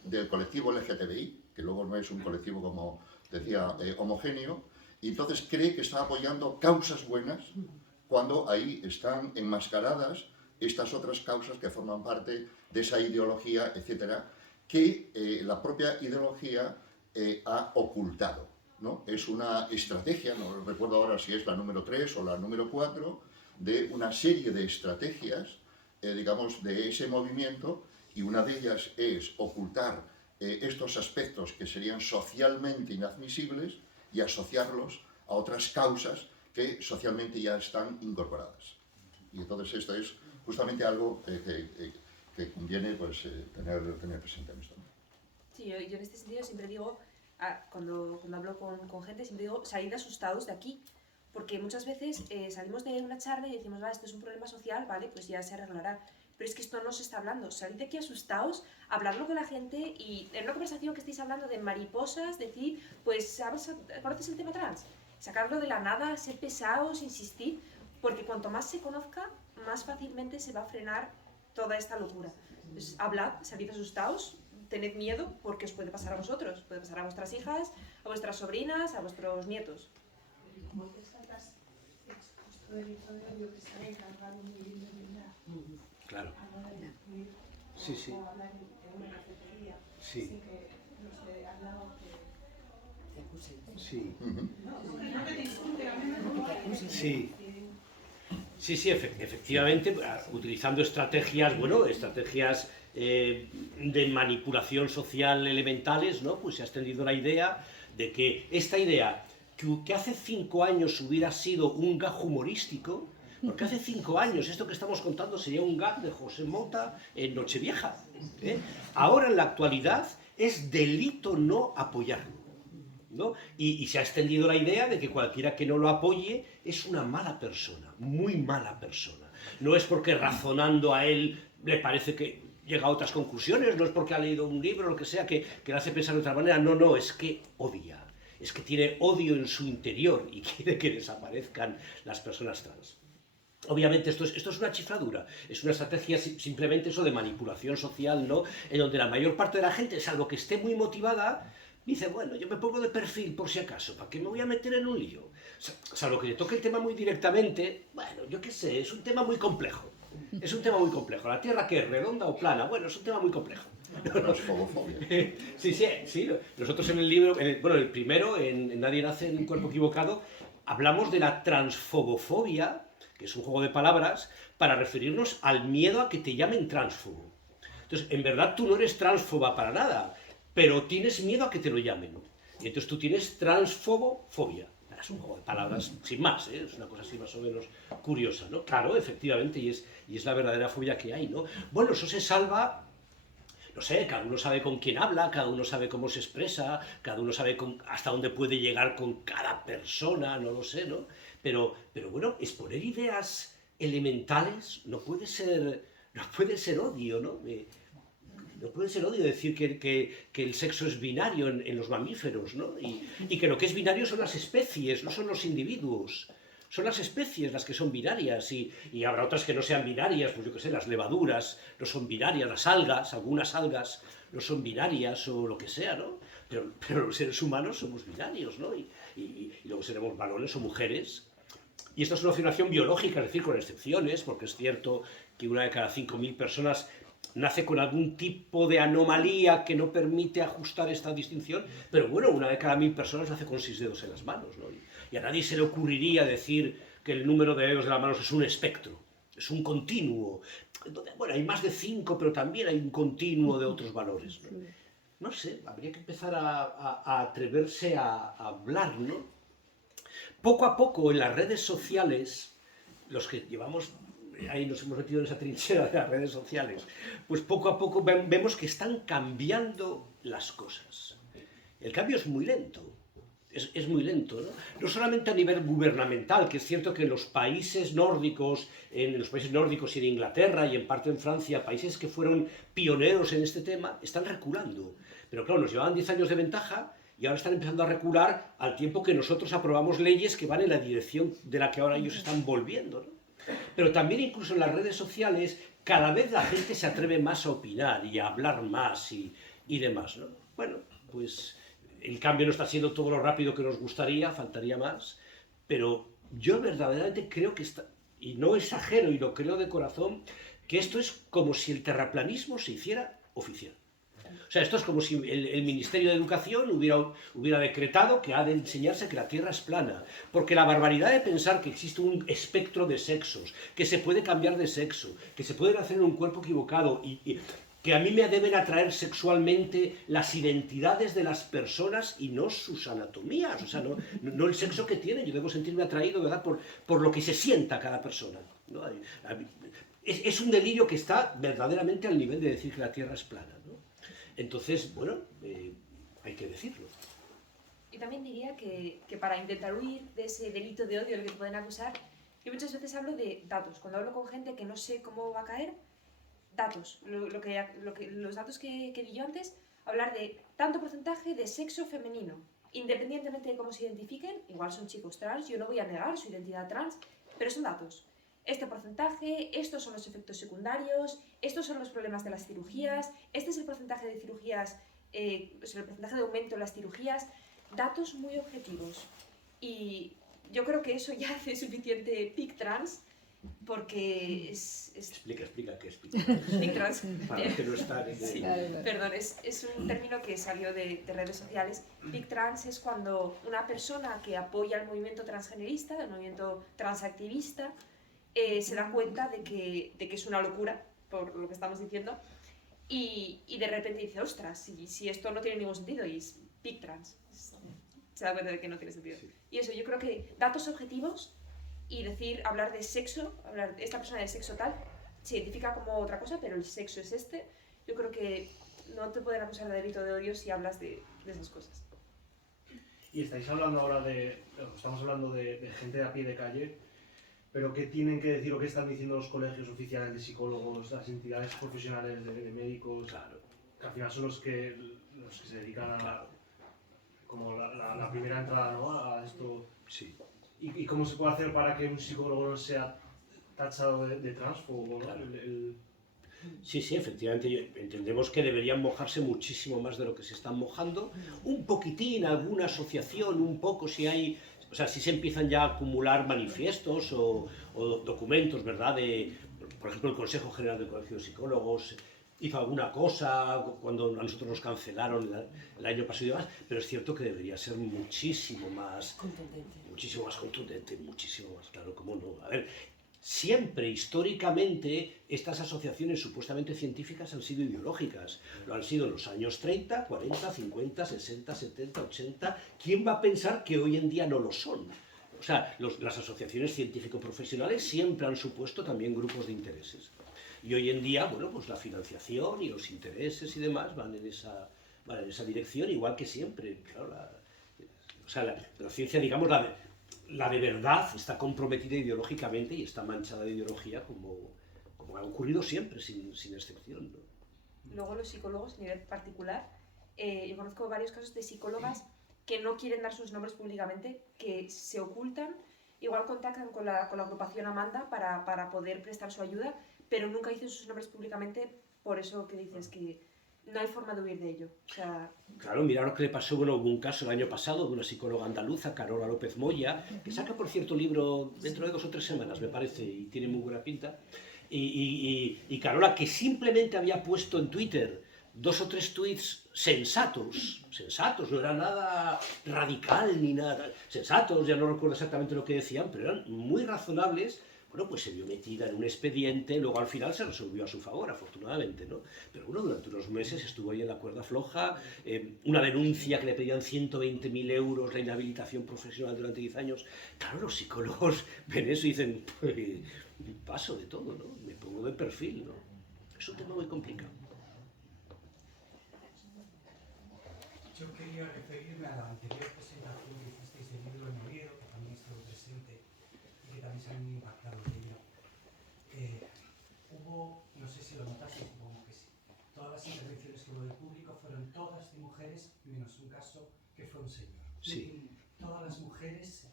del colectivo LGTBI, que luego no es un colectivo, como decía, homogéneo, y entonces cree que está apoyando causas buenas cuando ahí están enmascaradas estas otras causas que forman parte de esa ideología, etcétera, que la propia ideología ha ocultado, ¿no? Es una estrategia, no recuerdo ahora si es la número 3 o la número 4, de una serie de estrategias, digamos, de ese movimiento, y una de ellas es ocultar estos aspectos que serían socialmente inadmisibles y asociarlos a otras causas que socialmente ya están incorporadas. Y entonces esto es justamente algo que conviene pues, tener presente en esto, ¿no? Sí, yo en este sentido siempre digo, cuando hablo con gente, siempre digo, salid asustados de aquí, porque muchas veces salimos de una charla y decimos, esto es un problema social, vale, pues ya se arreglará. Pero es que esto no se está hablando. Salid de aquí asustados, hablarlo con la gente, y en una conversación que estéis hablando de mariposas, decir, pues, ¿conoces el tema trans? Sacarlo de la nada, ser pesados, insistir, porque cuanto más se conozca, más fácilmente se va a frenar toda esta locura. Entonces, hablad, salid asustados, tened miedo, porque os puede pasar a vosotros, puede pasar a vuestras hijas, a vuestras sobrinas, a vuestros nietos. Como te saltas, es justo el episodio que sale encargado de vivir de verdad. Claro. A la hora de incluir, Sí, sí. o hablar en una cafetería, Sí. sin que, no sé, al lado Te acusen. Sí. no que te insulte, a mí me Sí. Sí, efectivamente, utilizando estrategias, estrategias de manipulación social elementales, ¿no? Pues se ha extendido la idea de que esta idea, que hace 5 años hubiera sido un gag humorístico, porque hace 5 años esto que estamos contando sería un gag de José Mota en Nochevieja, ¿eh? Ahora en la actualidad es delito no apoyarlo, ¿no? Y se ha extendido la idea de que cualquiera que no lo apoye es una mala persona, muy mala persona. No es porque razonando a él le parece que llega a otras conclusiones, no es porque ha leído un libro o lo que sea que le hace pensar de otra manera, no, es que odia, es que tiene odio en su interior y quiere que desaparezcan las personas trans. Obviamente esto es una chifladura, es una estrategia simplemente eso de manipulación social, ¿no? En donde la mayor parte de la gente, salvo que esté muy motivada, dice, bueno, yo me pongo de perfil por si acaso, ¿para qué me voy a meter en un lío? Salvo que le toque el tema muy directamente, bueno, yo qué sé, es un tema muy complejo. Es un tema muy complejo. ¿La Tierra qué es? ¿Redonda o plana? Bueno, es un tema muy complejo. Transfobofobia. Sí. Nosotros en el libro, bueno, el primero, en Nadie nace en un cuerpo equivocado, hablamos de la transfobofobia, que es un juego de palabras, para referirnos al miedo a que te llamen transfobo. Entonces, en verdad tú no eres transfoba para nada, pero tienes miedo a que te lo llamen. Y entonces tú tienes transfobofobia. Es un juego de palabras sin más, ¿eh? Es una cosa así más o menos curiosa, ¿no? Claro, efectivamente, y es la verdadera fobia que hay, ¿no? Bueno, eso se salva, no sé, cada uno sabe con quién habla, cada uno sabe cómo se expresa, cada uno sabe hasta dónde puede llegar con cada persona, no lo sé, ¿no? Pero bueno, exponer ideas elementales no puede ser odio, ¿no? No puede ser odio decir que el sexo es binario en los mamíferos, ¿no? Y que lo que es binario son las especies, no son los individuos. Son las especies las que son binarias y habrá otras que no sean binarias, pues yo qué sé, las levaduras no son binarias, las algas, algunas algas no son binarias o lo que sea, ¿no? Pero los seres humanos somos binarios, ¿no? Y luego seremos varones o mujeres. Y esto es una afirmación biológica, es decir, con excepciones, porque es cierto que una de cada 5.000 personas nace con algún tipo de anomalía que no permite ajustar esta distinción, pero bueno, una de cada 1.000 personas nace con 6 dedos en las manos, ¿no? Y a nadie se le ocurriría decir que el número de dedos de las manos es un espectro, es un continuo. Entonces, bueno, hay más de 5, pero también hay un continuo de otros valores, ¿no? No sé, habría que empezar a atreverse a hablar, ¿no? Poco a poco en las redes sociales, los que llevamos ahí nos hemos metido en esa trinchera de las redes sociales, pues poco a poco vemos que están cambiando las cosas. El cambio es muy lento, es muy lento, ¿no? No solamente a nivel gubernamental, que es cierto que en los países nórdicos y en Inglaterra y en parte en Francia, países que fueron pioneros en este tema, están reculando. Pero claro, nos llevaban 10 años de ventaja y ahora están empezando a recular al tiempo que nosotros aprobamos leyes que van en la dirección de la que ahora ellos están volviendo, ¿no? Pero también incluso en las redes sociales cada vez la gente se atreve más a opinar y a hablar más y demás, ¿no? Bueno, pues el cambio no está siendo todo lo rápido que nos gustaría, faltaría más, pero yo verdaderamente creo que está, y no exagero y lo creo de corazón, que esto es como si el terraplanismo se hiciera oficial. O sea, esto es como si el Ministerio de Educación hubiera decretado que ha de enseñarse que la Tierra es plana. Porque la barbaridad de pensar que existe un espectro de sexos, que se puede cambiar de sexo, que se puede nacer en un cuerpo equivocado y que a mí me deben atraer sexualmente las identidades de las personas y no sus anatomías, o sea, no el sexo que tienen. Yo debo sentirme atraído, ¿verdad?, por lo que se sienta cada persona, ¿no? Es un delirio que está verdaderamente al nivel de decir que la Tierra es plana, ¿no? Entonces, bueno, hay que decirlo. Y también diría que para intentar huir de ese delito de odio al que te pueden acusar, yo muchas veces hablo de datos. Cuando hablo con gente que no sé cómo va a caer, datos. Los datos que di yo antes, hablar de tanto porcentaje de sexo femenino. Independientemente de cómo se identifiquen, igual son chicos trans, yo no voy a negar su identidad trans, pero son datos. Este porcentaje, estos son los efectos secundarios, estos son los problemas de las cirugías, este es el porcentaje de cirugías, el porcentaje de aumento en las cirugías, datos muy objetivos. Y yo creo que eso ya hace suficiente PIC trans, porque es... Explica qué es PIC trans. PIC trans. Para que no está sí, perdón, es un término que salió de redes sociales. PIC trans es cuando una persona que apoya el movimiento transgenerista, el movimiento transactivista, se da cuenta de que es una locura, por lo que estamos diciendo, y de repente dice, ostras, si esto no tiene ningún sentido, y es PIC trans. Se da cuenta de que no tiene sentido. Sí. Y eso, yo creo que datos objetivos y hablar de sexo, hablar de esta persona de sexo tal, se identifica como otra cosa, pero el sexo es este. Yo creo que no te pueden acusar de delito de odio si hablas de esas cosas. Y estáis hablando ahora estamos hablando de gente a pie de calle, pero ¿qué tienen que decir o qué están diciendo los colegios oficiales de psicólogos, las entidades profesionales de médicos? Claro. Que al final son los que se dedican a... Claro. Como la primera entrada, ¿no?, a esto. Sí. ¿Y cómo se puede hacer para que un psicólogo no sea tachado de transfobo, ¿no? Claro. Sí, sí, efectivamente, entendemos que deberían mojarse muchísimo más de lo que se están mojando. Un poquitín, alguna asociación, un poco, si hay, o sea, si se empiezan ya a acumular manifiestos o documentos, ¿verdad? Por ejemplo, el Consejo General del Colegio de Psicólogos hizo alguna cosa cuando a nosotros nos cancelaron el año pasado y demás, pero es cierto que debería ser muchísimo más contundente, muchísimo más claro, ¿cómo no? A ver, siempre, históricamente, estas asociaciones supuestamente científicas han sido ideológicas. Lo han sido en los años 30, 40, 50, 60, 70, 80. ¿Quién va a pensar que hoy en día no lo son? O sea, las asociaciones científico-profesionales siempre han supuesto también grupos de intereses. Y hoy en día, bueno, pues la financiación y los intereses y demás van en esa dirección, igual que siempre. Claro, la ciencia, digamos, la de verdad está comprometida ideológicamente y está manchada de ideología como ha ocurrido siempre, sin excepción, ¿no? Luego los psicólogos, a nivel particular, yo conozco varios casos de psicólogas que no quieren dar sus nombres públicamente, que se ocultan, igual contactan con la agrupación Amanda para poder prestar su ayuda, pero nunca dicen sus nombres públicamente, por eso que dices que no hay forma de huir de ello. O sea, claro, mira lo que le pasó, bueno, hubo un caso el año pasado de una psicóloga andaluza, Carola López Moya, que saca, por cierto, libro dentro de 2 o 3 semanas, me parece, y tiene muy buena pinta. Y Carola, que simplemente había puesto en Twitter 2 o 3 tweets sensatos, no era nada radical ni nada, sensatos, ya no recuerdo exactamente lo que decían, pero eran muy razonables. Bueno, pues se vio metida en un expediente, luego al final se resolvió a su favor, afortunadamente, ¿no? Pero bueno, durante unos meses estuvo ahí en la cuerda floja, una denuncia que le pedían 120.000 euros, la inhabilitación profesional durante 10 años. Claro, los psicólogos ven eso y dicen, pues, paso de todo, ¿no? Me pongo de perfil, ¿no? Es un tema muy complicado. Yo quería referirme a la anterior presentación que hicisteis del libro en Oviedo, que también estuvo presente y que también se han impactado de ello. Hubo, no sé si lo notaste, supongo que sí, todas las intervenciones que hubo del público fueron todas de mujeres, menos un caso que fue un señor. Sí. Todas las mujeres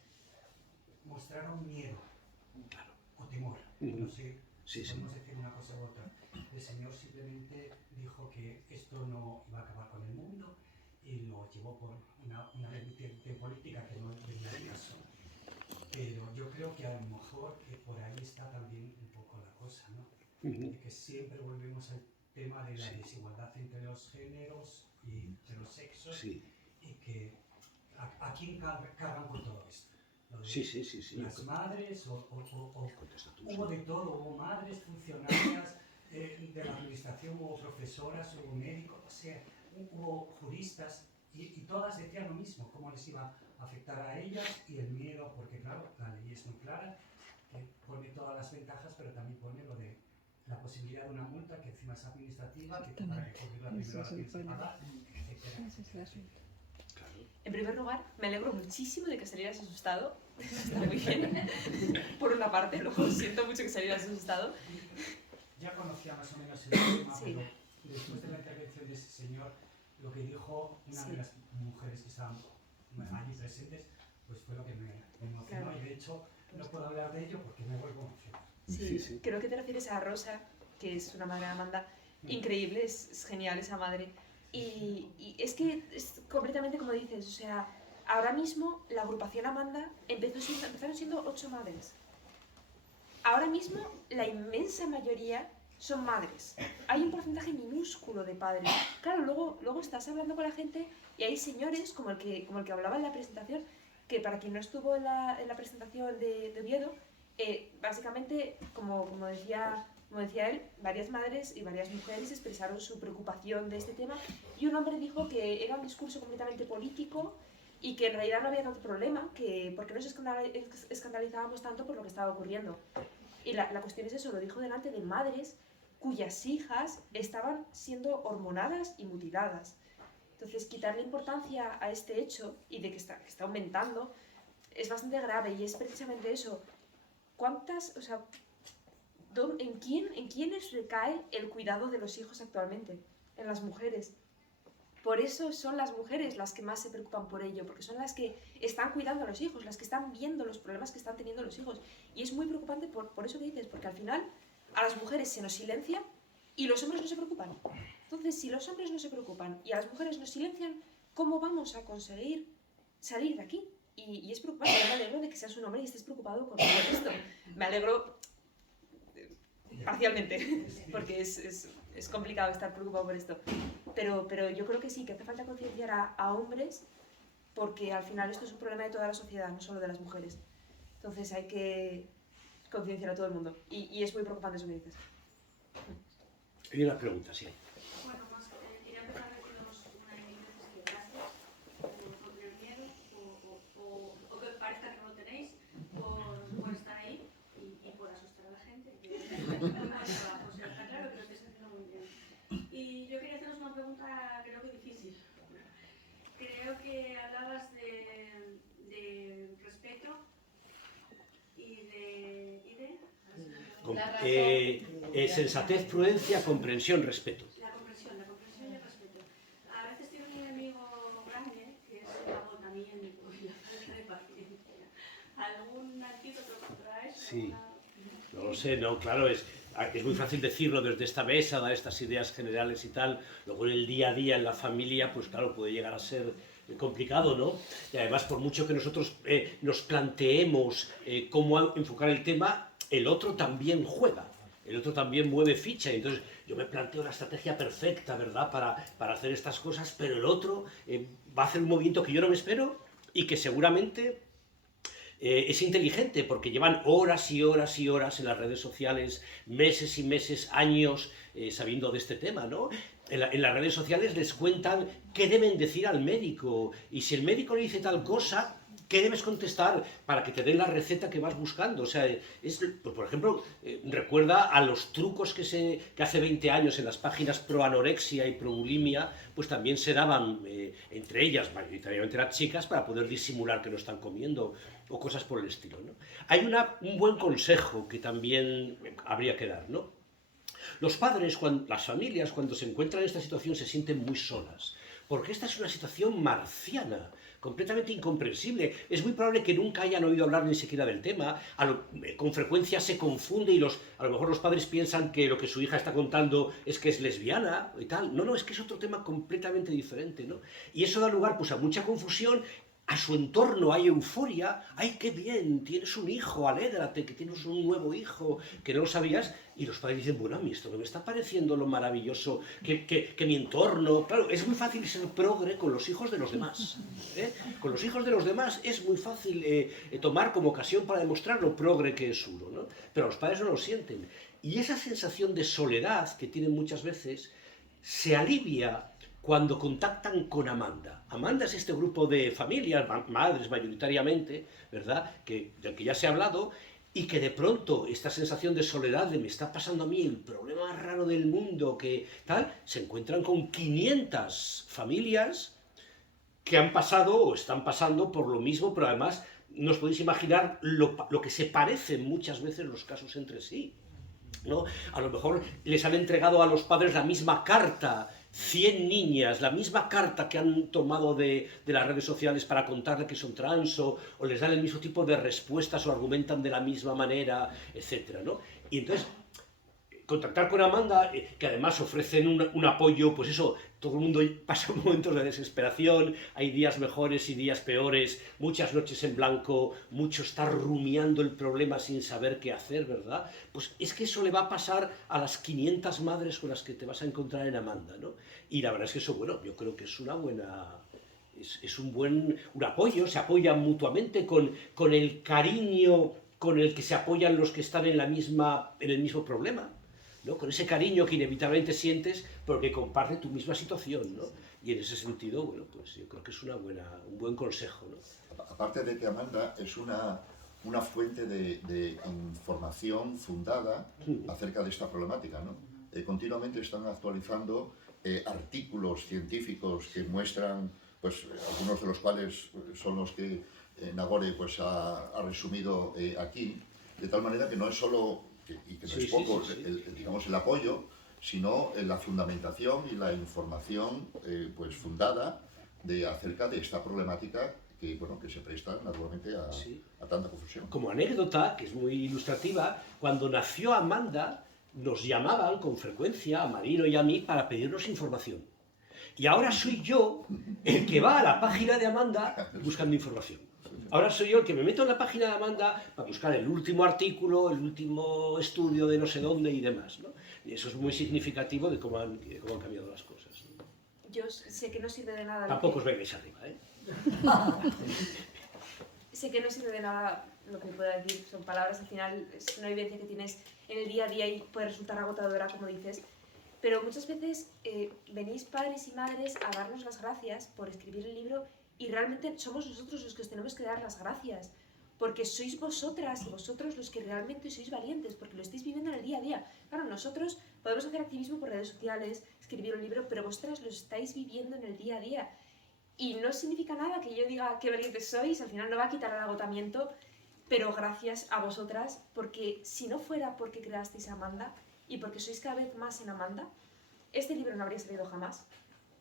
mostraron miedo Claro. o temor, no sé Sí, si sí. podemos decir una cosa u otra. El señor simplemente dijo que esto no iba a acabar con el mundo y lo llevó por una vertiente política que no venía al caso. Pero yo creo que a lo mejor por ahí está también un poco la cosa, ¿no? De que siempre volvemos al tema de la desigualdad entre los géneros y entre los sexos, Sí. y que ¿a quién cargan con todo esto? Lo de Sí. las madres o Contesta tú, hubo sí. de todo, hubo madres, funcionarias de la administración, hubo profesoras, hubo médicos, o sea, hubo juristas y todas decían lo mismo, cómo les iba a afectar a ellas y el miedo, porque claro, la ley es muy clara, que pone todas las ventajas, pero también pone lo de la posibilidad de una multa que encima es administrativa, que para recurrirla primero la tienes que pagar, etc. Claro. en primer lugar, me alegro muchísimo de que salieras asustado. Eso está muy bien. Por una parte, luego siento mucho que salieras asustado. Ya conocía más o menos el tema, Sí. pero después de la intervención de ese señor, lo que dijo una de las mujeres que estaban allí presentes, pues fue lo que me emocionó. Claro. Y de hecho, no puedo hablar de ello porque me vuelvo emocionado. Sí, creo que te refieres a Rosa, que es una madre de Amanda. Increíble, es genial esa madre. Y es que es completamente como dices, o sea, ahora mismo la agrupación Amanda empezaron siendo 8 madres. Ahora mismo la inmensa mayoría son madres. Hay un porcentaje minúsculo de padres. Claro, luego estás hablando con la gente y hay señores, como el que hablaba en la presentación, que para quien no estuvo en la presentación de Oviedo, básicamente, como decía él, varias madres y varias mujeres expresaron su preocupación de este tema y un hombre dijo que era un discurso completamente político y que en realidad no había tanto problema, que por qué nos escandalizábamos tanto por lo que estaba ocurriendo. Y la cuestión es eso, lo dijo delante de madres cuyas hijas estaban siendo hormonadas y mutiladas. Entonces, quitarle importancia a este hecho y de que está aumentando es bastante grave y es precisamente eso. ¿En quiénes recae el cuidado de los hijos actualmente? En las mujeres. por eso son las mujeres las que más se preocupan por ello, porque son las que están cuidando a los hijos, las que están viendo los problemas que están teniendo los hijos. Y es muy preocupante por eso que dices, porque al final a las mujeres se nos silencia y los hombres no se preocupan. Entonces, si los hombres no se preocupan y a las mujeres nos silencian, ¿cómo vamos a conseguir salir de aquí? Y es preocupante. Yo me alegro de que seas un hombre y estés preocupado con esto. Me alegro parcialmente, porque es complicado estar preocupado por esto. Pero yo creo que sí, que hace falta concienciar a hombres, porque al final esto es un problema de toda la sociedad, no solo de las mujeres. Entonces hay que concienciar a todo el mundo. Y es muy preocupante eso que dices. Hay una pregunta, sí. Bueno, más quería empezar metiéndonos una inmigrantes que gracias por tener miedo o que parezca que no lo tenéis, por estar ahí y por asustar a la gente. Muy buen trabajo, o sea, está claro que lo estáis haciendo muy bien. Y yo quería haceros una pregunta, creo que difícil. Creo que hablabas de respeto y de Sensatez, prudencia, comprensión, respeto. La comprensión y el respeto. A veces tiene un enemigo grande, que es el ego también y la falta de paciencia. ¿Algún antídoto contra eso? Sí. No lo sé, no, claro, es muy fácil decirlo desde esta mesa, dar estas ideas generales y tal. Luego en el día a día, en la familia, pues claro, puede llegar a ser complicado, ¿no? Y además, por mucho que nosotros nos planteemos cómo enfocar el tema, el otro también juega, el otro también mueve ficha. Y entonces yo me planteo la estrategia perfecta, ¿verdad?, para hacer estas cosas, pero el otro va a hacer un movimiento que yo no me espero y que seguramente es inteligente, porque llevan horas y horas y horas en las redes sociales, meses y meses, años, sabiendo de este tema, ¿no? En las redes sociales les cuentan qué deben decir al médico, y si el médico le dice tal cosa, ¿qué debes contestar para que te den la receta que vas buscando? O sea, pues, por ejemplo, recuerda a los trucos que hace 20 años en las páginas pro anorexia y pro bulimia, pues también se daban entre ellas, mayoritariamente las chicas, para poder disimular que no están comiendo, o cosas por el estilo, ¿no? Hay un buen consejo que también habría que dar, ¿no? Los padres, las familias, cuando se encuentran en esta situación, se sienten muy solas, porque esta es una situación marciana, completamente incomprensible. Es muy probable que nunca hayan oído hablar ni siquiera del tema, con frecuencia se confunde y a lo mejor los padres piensan que lo que su hija está contando es que es lesbiana y tal. No, es que es otro tema completamente diferente, ¿no? Y eso da lugar, pues, a mucha confusión. A su entorno hay euforia. ¡Ay, qué bien! Tienes un hijo, alégrate, que tienes un nuevo hijo, que no lo sabías. Y los padres dicen, bueno, a mí esto no me está pareciendo lo maravilloso que mi entorno... Claro, es muy fácil ser progre con los hijos de los demás, ¿eh? Con los hijos de los demás es muy fácil tomar como ocasión para demostrar lo progre que es uno, ¿no? Pero los padres no lo sienten. Y esa sensación de soledad que tienen muchas veces se alivia cuando contactan con Amanda. Amanda es este grupo de familias, madres mayoritariamente, ¿verdad?, del que ya se ha hablado, y que de pronto esta sensación de soledad, de me está pasando a mí el problema más raro del mundo, que tal, se encuentran con 500 familias que han pasado o están pasando por lo mismo, pero además no os podéis imaginar lo que se parecen muchas veces los casos entre sí, ¿no? A lo mejor les han entregado a los padres la misma carta, 100 niñas, la misma carta que han tomado de las redes sociales para contarle que son trans, o les dan el mismo tipo de respuestas o argumentan de la misma manera, etcétera, ¿no? Y entonces, contactar con Amanda, que además ofrecen un apoyo, pues eso, todo el mundo pasa momentos de desesperación, hay días mejores y días peores, muchas noches en blanco, mucho estar rumiando el problema sin saber qué hacer, ¿verdad? Pues es que eso le va a pasar a las 500 madres con las que te vas a encontrar en Amanda, ¿no? Y la verdad es que eso, bueno, yo creo que es una buena... Es un buen apoyo, se apoyan mutuamente con el cariño con el que se apoyan los que están en el mismo problema, ¿no? Con ese cariño que inevitablemente sientes porque comparte tu misma situación, ¿no? Y en ese sentido, bueno, pues yo creo que es un buen consejo, ¿no? Aparte de que Amanda es una fuente de información fundada acerca de esta problemática, ¿no? Continuamente están actualizando artículos científicos que muestran, pues algunos de los cuales son los que Nagore pues, ha resumido aquí, de tal manera que no es solo, y que no es poco, digamos, el apoyo, sino la fundamentación y la información pues fundada acerca de esta problemática que, bueno, que se presta naturalmente a tanta confusión. Como anécdota, que es muy ilustrativa, cuando nació Amanda nos llamaban con frecuencia a Marino y a mí para pedirnos información. Y ahora soy yo el que va a la página de Amanda buscando información. Ahora soy yo el que me meto en la página de Amanda para buscar el último artículo, el último estudio de no sé dónde y demás, ¿no? Y eso es muy significativo de cómo han cambiado las cosas, ¿no? Yo sé que no sirve de nada... Tampoco os vengáis arriba, ¿eh? Sé que no sirve de nada lo que pueda decir, son palabras, al final es una vivencia que tienes en el día a día y puede resultar agotadora, como dices. Pero muchas veces venís padres y madres a darnos las gracias por escribir el libro y realmente somos nosotros los que os tenemos que dar las gracias, porque sois vosotras y vosotros los que realmente sois valientes, porque lo estáis viviendo en el día a día. Claro, nosotros podemos hacer activismo por redes sociales, escribir un libro, pero vosotras lo estáis viviendo en el día a día. Y no significa nada que yo diga qué valientes sois, al final no va a quitar el agotamiento, pero gracias a vosotras, porque si no fuera porque creasteis a Amanda y porque sois cada vez más en Amanda, este libro no habría salido jamás,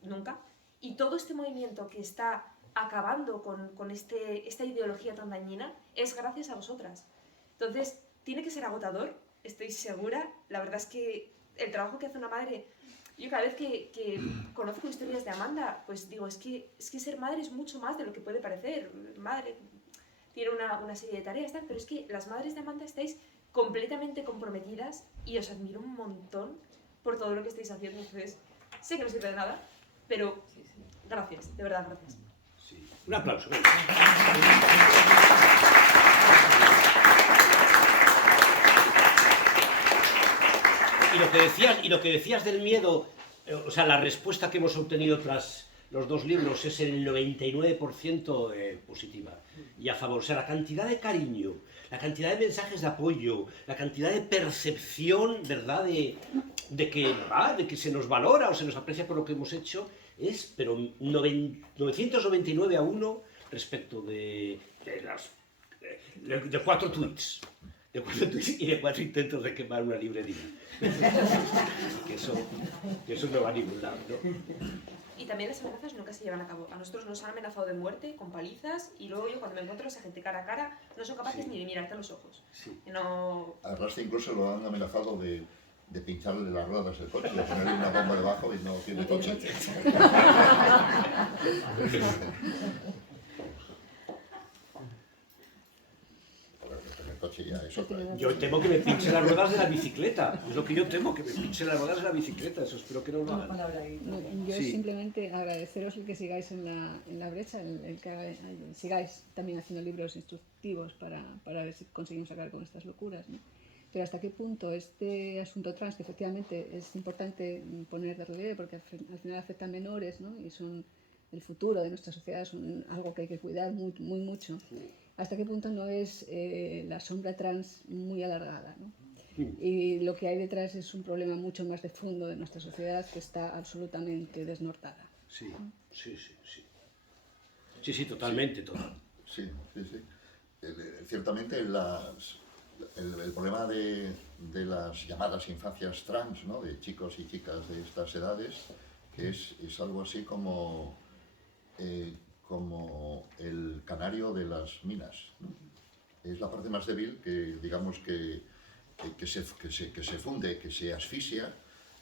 nunca. Y todo este movimiento que está acabando con esta ideología tan dañina es gracias a vosotras. Entonces, tiene que ser agotador, estoy segura. La verdad es que el trabajo que hace una madre... Yo cada vez que conozco historias de Amanda, pues digo, es que ser madre es mucho más de lo que puede parecer. Madre tiene una serie de tareas, pero es que las madres de Amanda estáis completamente comprometidas y os admiro un montón por todo lo que estáis haciendo. Entonces, sé que no sirve de nada, pero gracias, de verdad, gracias. Sí. Un aplauso. Y lo que decías del miedo, o sea, la respuesta que hemos obtenido tras los dos libros es el 99% positiva y a favor. O sea, la cantidad de cariño, la cantidad de mensajes de apoyo, la cantidad de percepción, ¿verdad?, de que se nos valora o se nos aprecia por lo que hemos hecho, es, pero 999 a 1 respecto de 4 tweets. De 4 tweets y de 4 intentos de quemar una librería. que eso no va a ningún lado, ¿no? Y también las amenazas nunca se llevan a cabo. A nosotros nos han amenazado de muerte con palizas y luego yo cuando me encuentro a esa gente cara a cara no son capaces ni de mirarte a los ojos. Sí. No... A Rasta incluso lo han amenazado de pincharle las ruedas del coche, de ponerle una bomba debajo y no tiene coche. Ya es otra, ¿eh? Yo temo que me pinche las ruedas de la bicicleta. Es lo que yo temo, que me pinche las ruedas de la bicicleta. Eso espero que no lo hagan. Yo Sí. simplemente agradeceros el que sigáis en la brecha, el que sigáis también haciendo libros instructivos para ver si conseguimos acabar con estas locuras, ¿no? Pero hasta qué punto este asunto trans, que efectivamente es importante poner de relieve porque al final afecta a menores, ¿no? Y son el futuro de nuestra sociedad, son algo que hay que cuidar muy mucho. ¿Hasta qué punto no es la sombra trans muy alargada, ¿no? Y lo que hay detrás es un problema mucho más de fondo de nuestra sociedad que está absolutamente desnortada. Sí, totalmente, total. Sí. Ciertamente el problema de las llamadas infancias trans, ¿no?, de chicos y chicas de estas edades, que es algo así como el canario de las minas, ¿no? Es la parte más débil que, digamos, que se funde, que se asfixia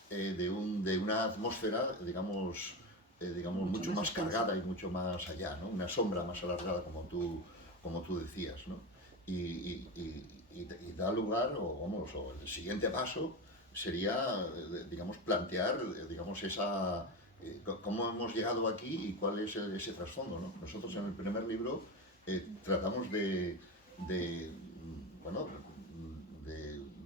de una atmósfera, digamos mucho más cargada y mucho más allá, ¿no? Una sombra más alargada, como tú decías, ¿no? Y da lugar, o el siguiente paso sería, digamos, plantear, digamos, cómo hemos llegado aquí y cuál es ese trasfondo, ¿no? Nosotros en el primer libro tratamos de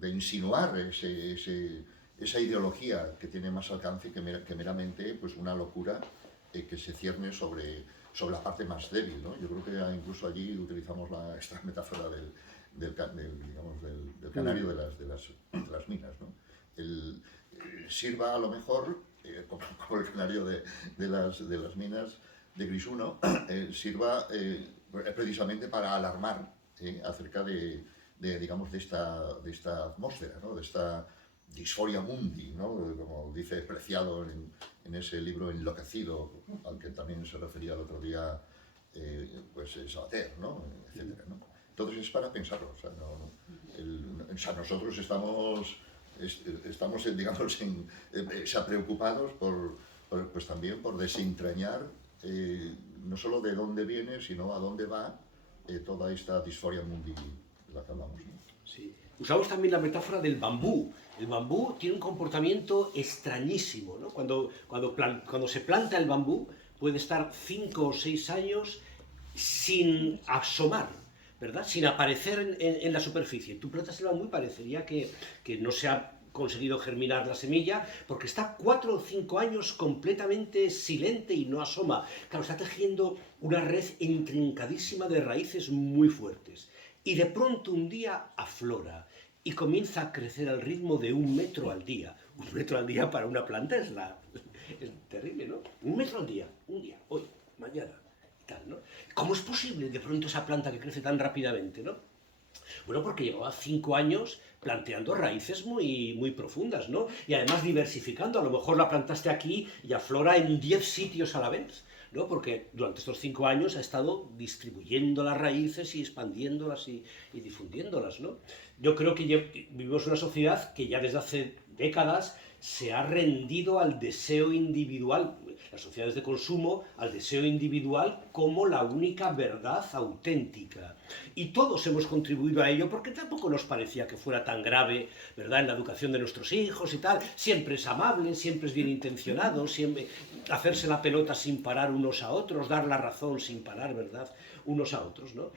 insinuar esa ideología que tiene más alcance que meramente pues, una locura que se cierne sobre la parte más débil, ¿no? Yo creo que incluso allí utilizamos esta metáfora del canario de las minas, ¿no? Sirva a lo mejor, como el canario de las minas de Grisú, sirva precisamente para alarmar acerca de esta atmósfera, ¿no? de Dysphoria Mundi, ¿no? Como dice Preciado en ese libro Enloquecido, al que también se refería el otro día pues Sabater, ¿no? Etcétera, ¿no? Entonces es para pensarlo, o sea, nosotros estamos digamos, preocupados pues también por desentrañar no solo de dónde viene, sino a dónde va toda esta disforia mundi de la que hablamos, ¿no? Sí. Usamos también la metáfora del bambú. El bambú tiene un comportamiento extrañísimo, ¿no? Cuando se planta el bambú, puede estar 5 o 6 años sin asomar, ¿verdad? Sin aparecer en la superficie. Tú plantas el bambú y parecería que no se ha conseguido germinar la semilla, porque está 4 o 5 años completamente silente y no asoma. Claro, está tejiendo una red intrincadísima de raíces muy fuertes. Y de pronto un día aflora y comienza a crecer al ritmo de 1 metro al día. 1 metro al día para una planta es terrible, ¿no? 1 metro al día, un día, hoy, mañana, y tal, ¿no? ¿Cómo es posible de pronto esa planta que crece tan rápidamente, ¿no? Bueno, porque llevaba 5 años planteando raíces muy profundas, ¿no? Y además diversificando. A lo mejor la plantaste aquí y aflora en 10 sitios a la vez, ¿no? Porque durante estos 5 años ha estado distribuyendo las raíces y expandiéndolas y difundiéndolas, ¿no? Yo creo que vivimos una sociedad que ya desde hace décadas se ha rendido al deseo individual, las sociedades de consumo, al deseo individual como la única verdad auténtica. Y todos hemos contribuido a ello porque tampoco nos parecía que fuera tan grave, ¿verdad?, en la educación de nuestros hijos y tal. Siempre es amable, siempre es bien intencionado, siempre hacerse la pelota sin parar unos a otros, dar la razón sin parar, ¿verdad?, unos a otros, ¿no?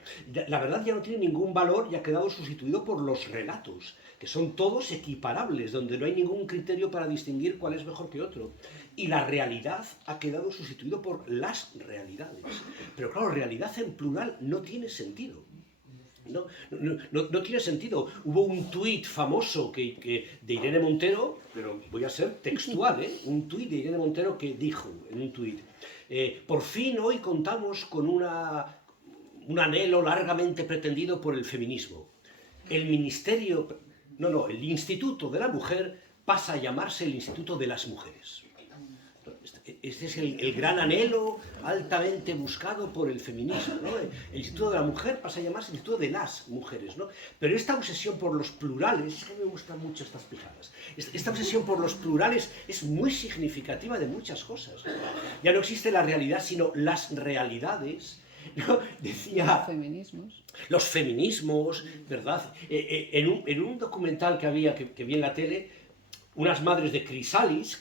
La verdad ya no tiene ningún valor y ha quedado sustituido por los relatos, que son todos equiparables, donde no hay ningún criterio para distinguir cuál es mejor que otro. Y la realidad ha quedado sustituido por las realidades. Pero claro, realidad en plural no tiene sentido. No tiene sentido. Hubo un tuit famoso de Irene Montero, pero voy a ser textual, un tuit de Irene Montero que dijo en un tuit: por fin hoy contamos con un anhelo largamente pretendido por el feminismo. El Instituto de la Mujer pasa a llamarse el Instituto de las Mujeres. Este es el gran anhelo altamente buscado por el feminismo, ¿no? El Instituto de la Mujer pasa a llamarse el Instituto de las Mujeres, ¿no? Pero esta obsesión por los plurales, es que me gustan mucho estas pijadas, esta obsesión por los plurales es muy significativa de muchas cosas, ¿no? Ya no existe la realidad, sino las realidades, ¿no? Decía... Los feminismos, ¿verdad? En un documental que vi en la tele, unas madres de Crisalis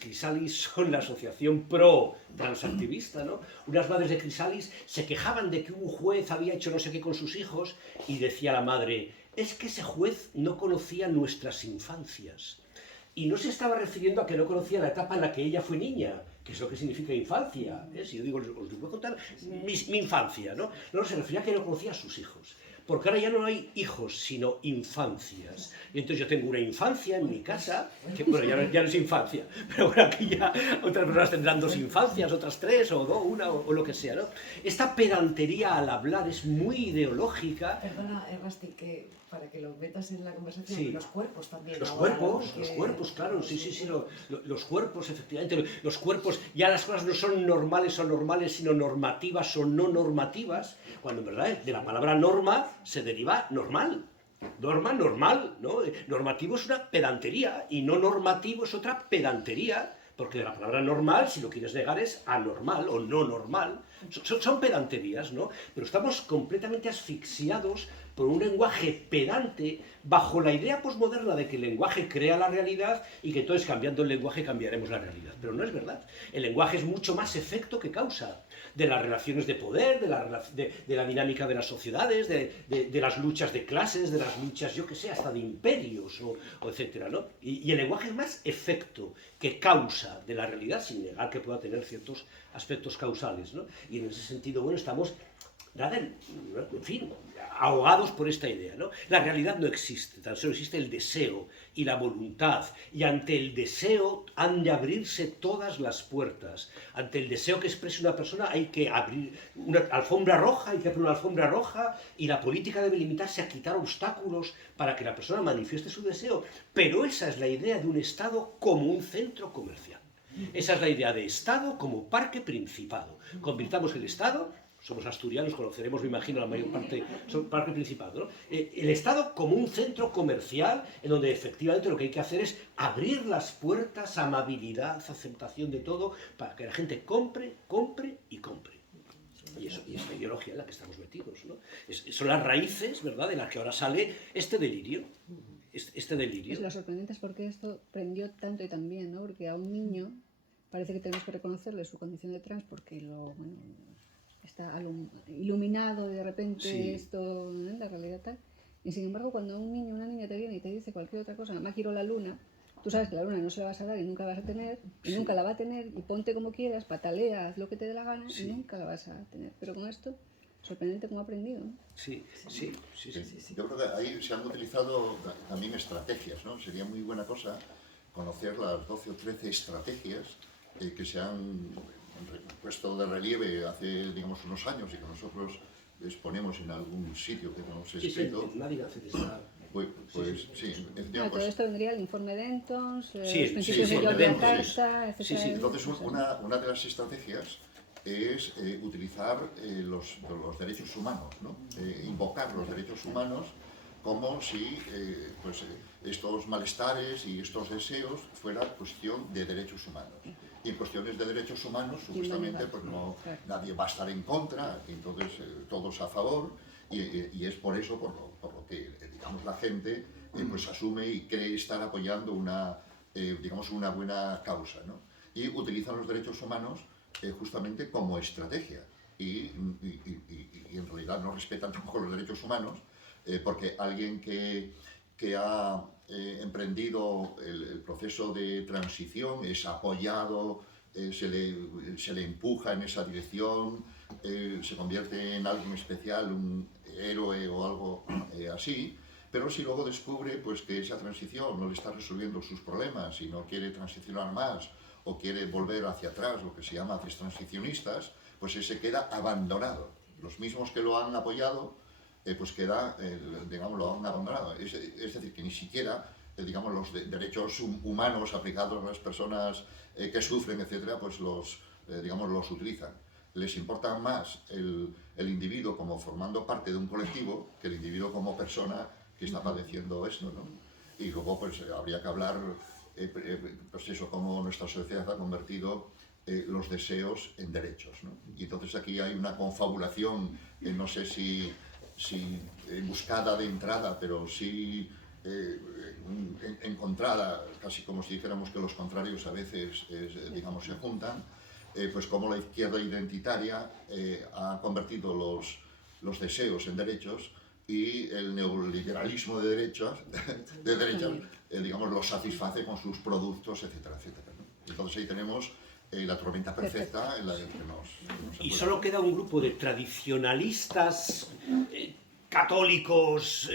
son la asociación pro transactivista, ¿no? Unas madres de Crisalis se quejaban de que un juez había hecho no sé qué con sus hijos y decía la madre: es que ese juez no conocía nuestras infancias. Y no se estaba refiriendo a que no conocía la etapa en la que ella fue niña, que es lo que significa infancia, ¿eh? Si yo digo, os voy a contar mi infancia, ¿no? No, se refería a que no conocía a sus hijos. Porque ahora ya no hay hijos, sino infancias. Y entonces yo tengo una infancia en mi casa, que bueno, ya no es infancia, pero bueno, aquí ya otras personas tendrán 2 infancias, otras 3, o 2, una, o lo que sea, ¿no? Esta pedantería al hablar es muy ideológica. Perdona, Rasti, que para que lo metas en la conversación, sí. Los cuerpos también. Los ahora, cuerpos, claro, sí, los cuerpos, efectivamente. Los cuerpos, ya las cosas no son normales o normales, sino normativas o no normativas, cuando en verdad de la palabra norma se deriva normal. Norma, normal, ¿no? Normativo es una pedantería y no normativo es otra pedantería, porque de la palabra normal, si lo quieres negar, es anormal o no normal. Son pedanterías, ¿no? Pero estamos completamente asfixiados por un lenguaje pedante bajo la idea posmoderna de que el lenguaje crea la realidad y que entonces cambiando el lenguaje cambiaremos la realidad. Pero no es verdad. El lenguaje es mucho más efecto que causa de las relaciones de poder, de la dinámica de las sociedades, de las luchas de clases, de las luchas, yo que sé, hasta de imperios o etcétera, ¿no? Y el lenguaje es más efecto que causa de la realidad, sin negar que pueda tener ciertos aspectos causales, ¿no? Y en ese sentido, bueno, estamos nada, en fin, ahogados por esta idea, ¿no? La realidad no existe, tan solo existe el deseo y la voluntad, y ante el deseo han de abrirse todas las puertas. Ante el deseo que exprese una persona hay que abrir una alfombra roja, hay que abrir una alfombra roja, y la política debe limitarse a quitar obstáculos para que la persona manifieste su deseo. Pero esa es la idea de un Estado como un centro comercial. Esa es la idea de Estado como parque principado. Convirtamos el Estado, somos asturianos, conoceremos, me imagino, la mayor parte, parque principado, ¿no? El Estado como un centro comercial en donde efectivamente lo que hay que hacer es abrir las puertas, amabilidad, aceptación de todo, para que la gente compre, compre y compre. Y es la ideología en la que estamos metidos, ¿no? Son las raíces, ¿verdad?, de las que ahora sale este delirio. Este delirio. Pues lo sorprendente es porque esto prendió tanto y tan bien, ¿no? Porque a un niño parece que tenemos que reconocerle su condición de trans porque está iluminado y de repente Sí. esto, ¿no?, la realidad tal. Y sin embargo, cuando un niño o una niña te viene y te dice cualquier otra cosa, mamá quiero la luna, tú sabes que la luna no se la vas a dar y nunca la vas a tener, y nunca la va a tener, y ponte como quieras, patalea, haz lo que te dé la gana, y nunca la vas a tener. Pero con esto, sorprendente cómo ha aprendido, ¿no? Sí. Yo creo que ahí se han utilizado también estrategias, ¿no? Sería muy buena cosa conocer las 12 o 13 estrategias que se han puesto de relieve hace, digamos, unos años y que nosotros exponemos en algún sitio que hemos escrito. Nadie hace esta... Pues sí, Claro, todo esto vendría el informe Denton, Sí, los principios de informe Yogyakarta, Denton, etc. Entonces, una de las estrategias es utilizar los derechos humanos, ¿no? Invocar los derechos humanos como si pues, estos malestares y estos deseos fuera cuestión de derechos humanos. Y en cuestiones de derechos humanos, supuestamente, pues nadie va a estar en contra, entonces todos a favor, y es por eso por lo que, digamos, la gente pues asume y cree estar apoyando digamos, una buena causa, ¿no? Y utilizan los derechos humanos justamente como estrategia y en realidad no respetan tampoco los derechos humanos porque alguien que ha emprendido el proceso de transición es apoyado, se le empuja en esa dirección, se convierte en alguien especial, un héroe o algo así, pero si luego descubre pues, que esa transición no le está resolviendo sus problemas y no quiere transicionar más o quiere volver hacia atrás, lo que se llama transicionistas, pues ese queda abandonado. Los mismos que lo han apoyado, pues digamos, lo han abandonado. Es decir, que ni siquiera, digamos, los derechos humanos aplicados a las personas que sufren, etcétera, pues los utilizan. Les importa más el individuo como formando parte de un colectivo que el individuo como persona que está padeciendo esto, ¿no? Y luego, pues, habría que hablar pues eso, cómo nuestra sociedad ha convertido los deseos en derechos, ¿no? Y entonces aquí hay una confabulación, no sé si buscada de entrada, pero sí encontrada, casi como si dijéramos que los contrarios a veces, digamos, se juntan, pues como la izquierda identitaria ha convertido los deseos en derechos y el neoliberalismo de derechas, digamos, los satisface con sus productos, etcétera, etcétera, ¿no? Entonces ahí tenemos la tormenta perfecta en la que nos Y solo queda un grupo de tradicionalistas católicos,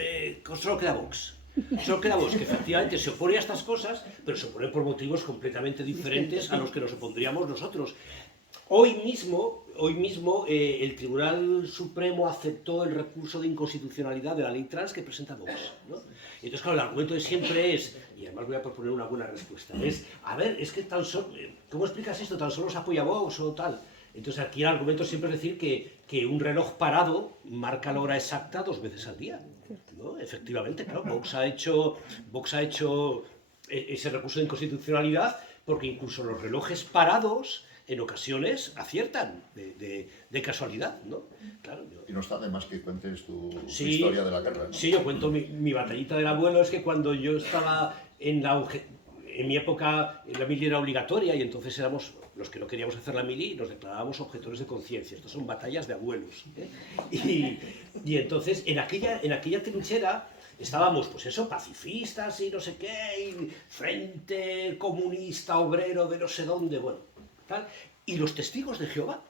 solo queda Vox. Solo queda Vox, que efectivamente se opone a estas cosas, pero se opone por motivos completamente diferentes a los que nos opondríamos nosotros. Hoy mismo el Tribunal Supremo aceptó el recurso de inconstitucionalidad de la ley trans que presenta Vox, ¿no? Y entonces, claro, el argumento de siempre es, y además voy a proponer una buena respuesta, es, a ver, es que ¿cómo explicas esto? ¿Tan solo se apoya Vox o tal? Entonces aquí el argumento siempre es decir que un reloj parado marca la hora exacta 2 veces al día, ¿no? Efectivamente, claro, Vox ha hecho ese recurso de inconstitucionalidad porque incluso los relojes parados en ocasiones aciertan de casualidad, ¿no? Claro, Y no está de más que cuentes tu Sí, historia de la guerra, ¿no? Sí, yo cuento mi batallita del abuelo, es que cuando yo estaba en mi época la mili era obligatoria y entonces éramos los que no queríamos hacer la mili nos declarábamos objetores de conciencia. Estas son batallas de abuelos, ¿eh? Y entonces en aquella trinchera estábamos, pues eso, pacifistas y no sé qué, y frente comunista, obrero de no sé dónde, bueno, tal. Y los testigos de Jehová,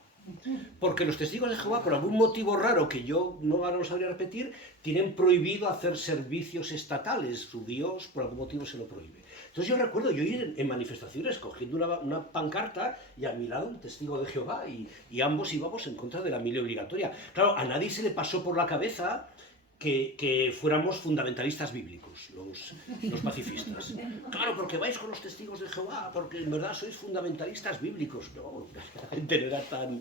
Porque los testigos de Jehová, por algún motivo raro que yo ahora no sabría repetir, tienen prohibido hacer servicios estatales. Su Dios, por algún motivo, se lo prohíbe. Entonces yo recuerdo yo ir en manifestaciones cogiendo una pancarta y a mi lado un testigo de Jehová y ambos íbamos en contra de la mili obligatoria. Claro, a nadie se le pasó por la cabeza que fuéramos fundamentalistas bíblicos, los pacifistas. Claro, porque vais con los testigos de Jehová, porque en verdad sois fundamentalistas bíblicos. No, la gente no era tan...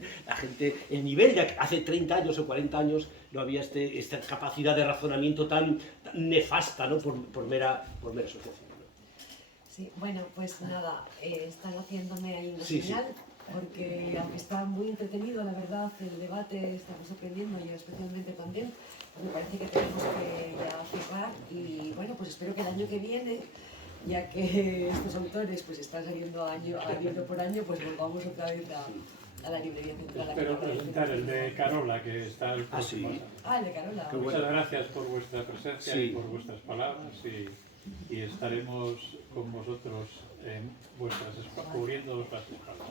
el nivel de hace 30 años o 40 años no había esta capacidad de razonamiento tan nefasta, ¿no? por mera asociación. ¿No? Sí, bueno, pues nada, están haciéndome ahí una Sí, señal, porque aunque está muy entretenido, la verdad, el debate estamos aprendiendo, y yo especialmente también, me parece que tenemos que ya cerrar, y bueno, pues espero que el año que viene, ya que estos autores pues están saliendo libro por año, pues volvamos otra vez a la librería central. Espero presentar el de Carola, que está el próximo. sí. El de Carola. Muchas gracias por vuestra presencia Sí. y por vuestras palabras, y estaremos con vosotros en cubriendo las espaldas.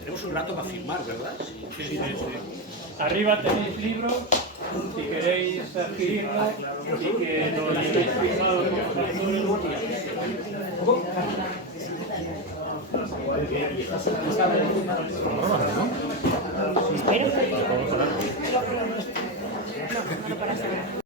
Tenemos un rato para firmar, ¿verdad? Sí. Arriba tenéis libro, si queréis adquirirlo y que lo hayáis firmado Espero. No, no para saber.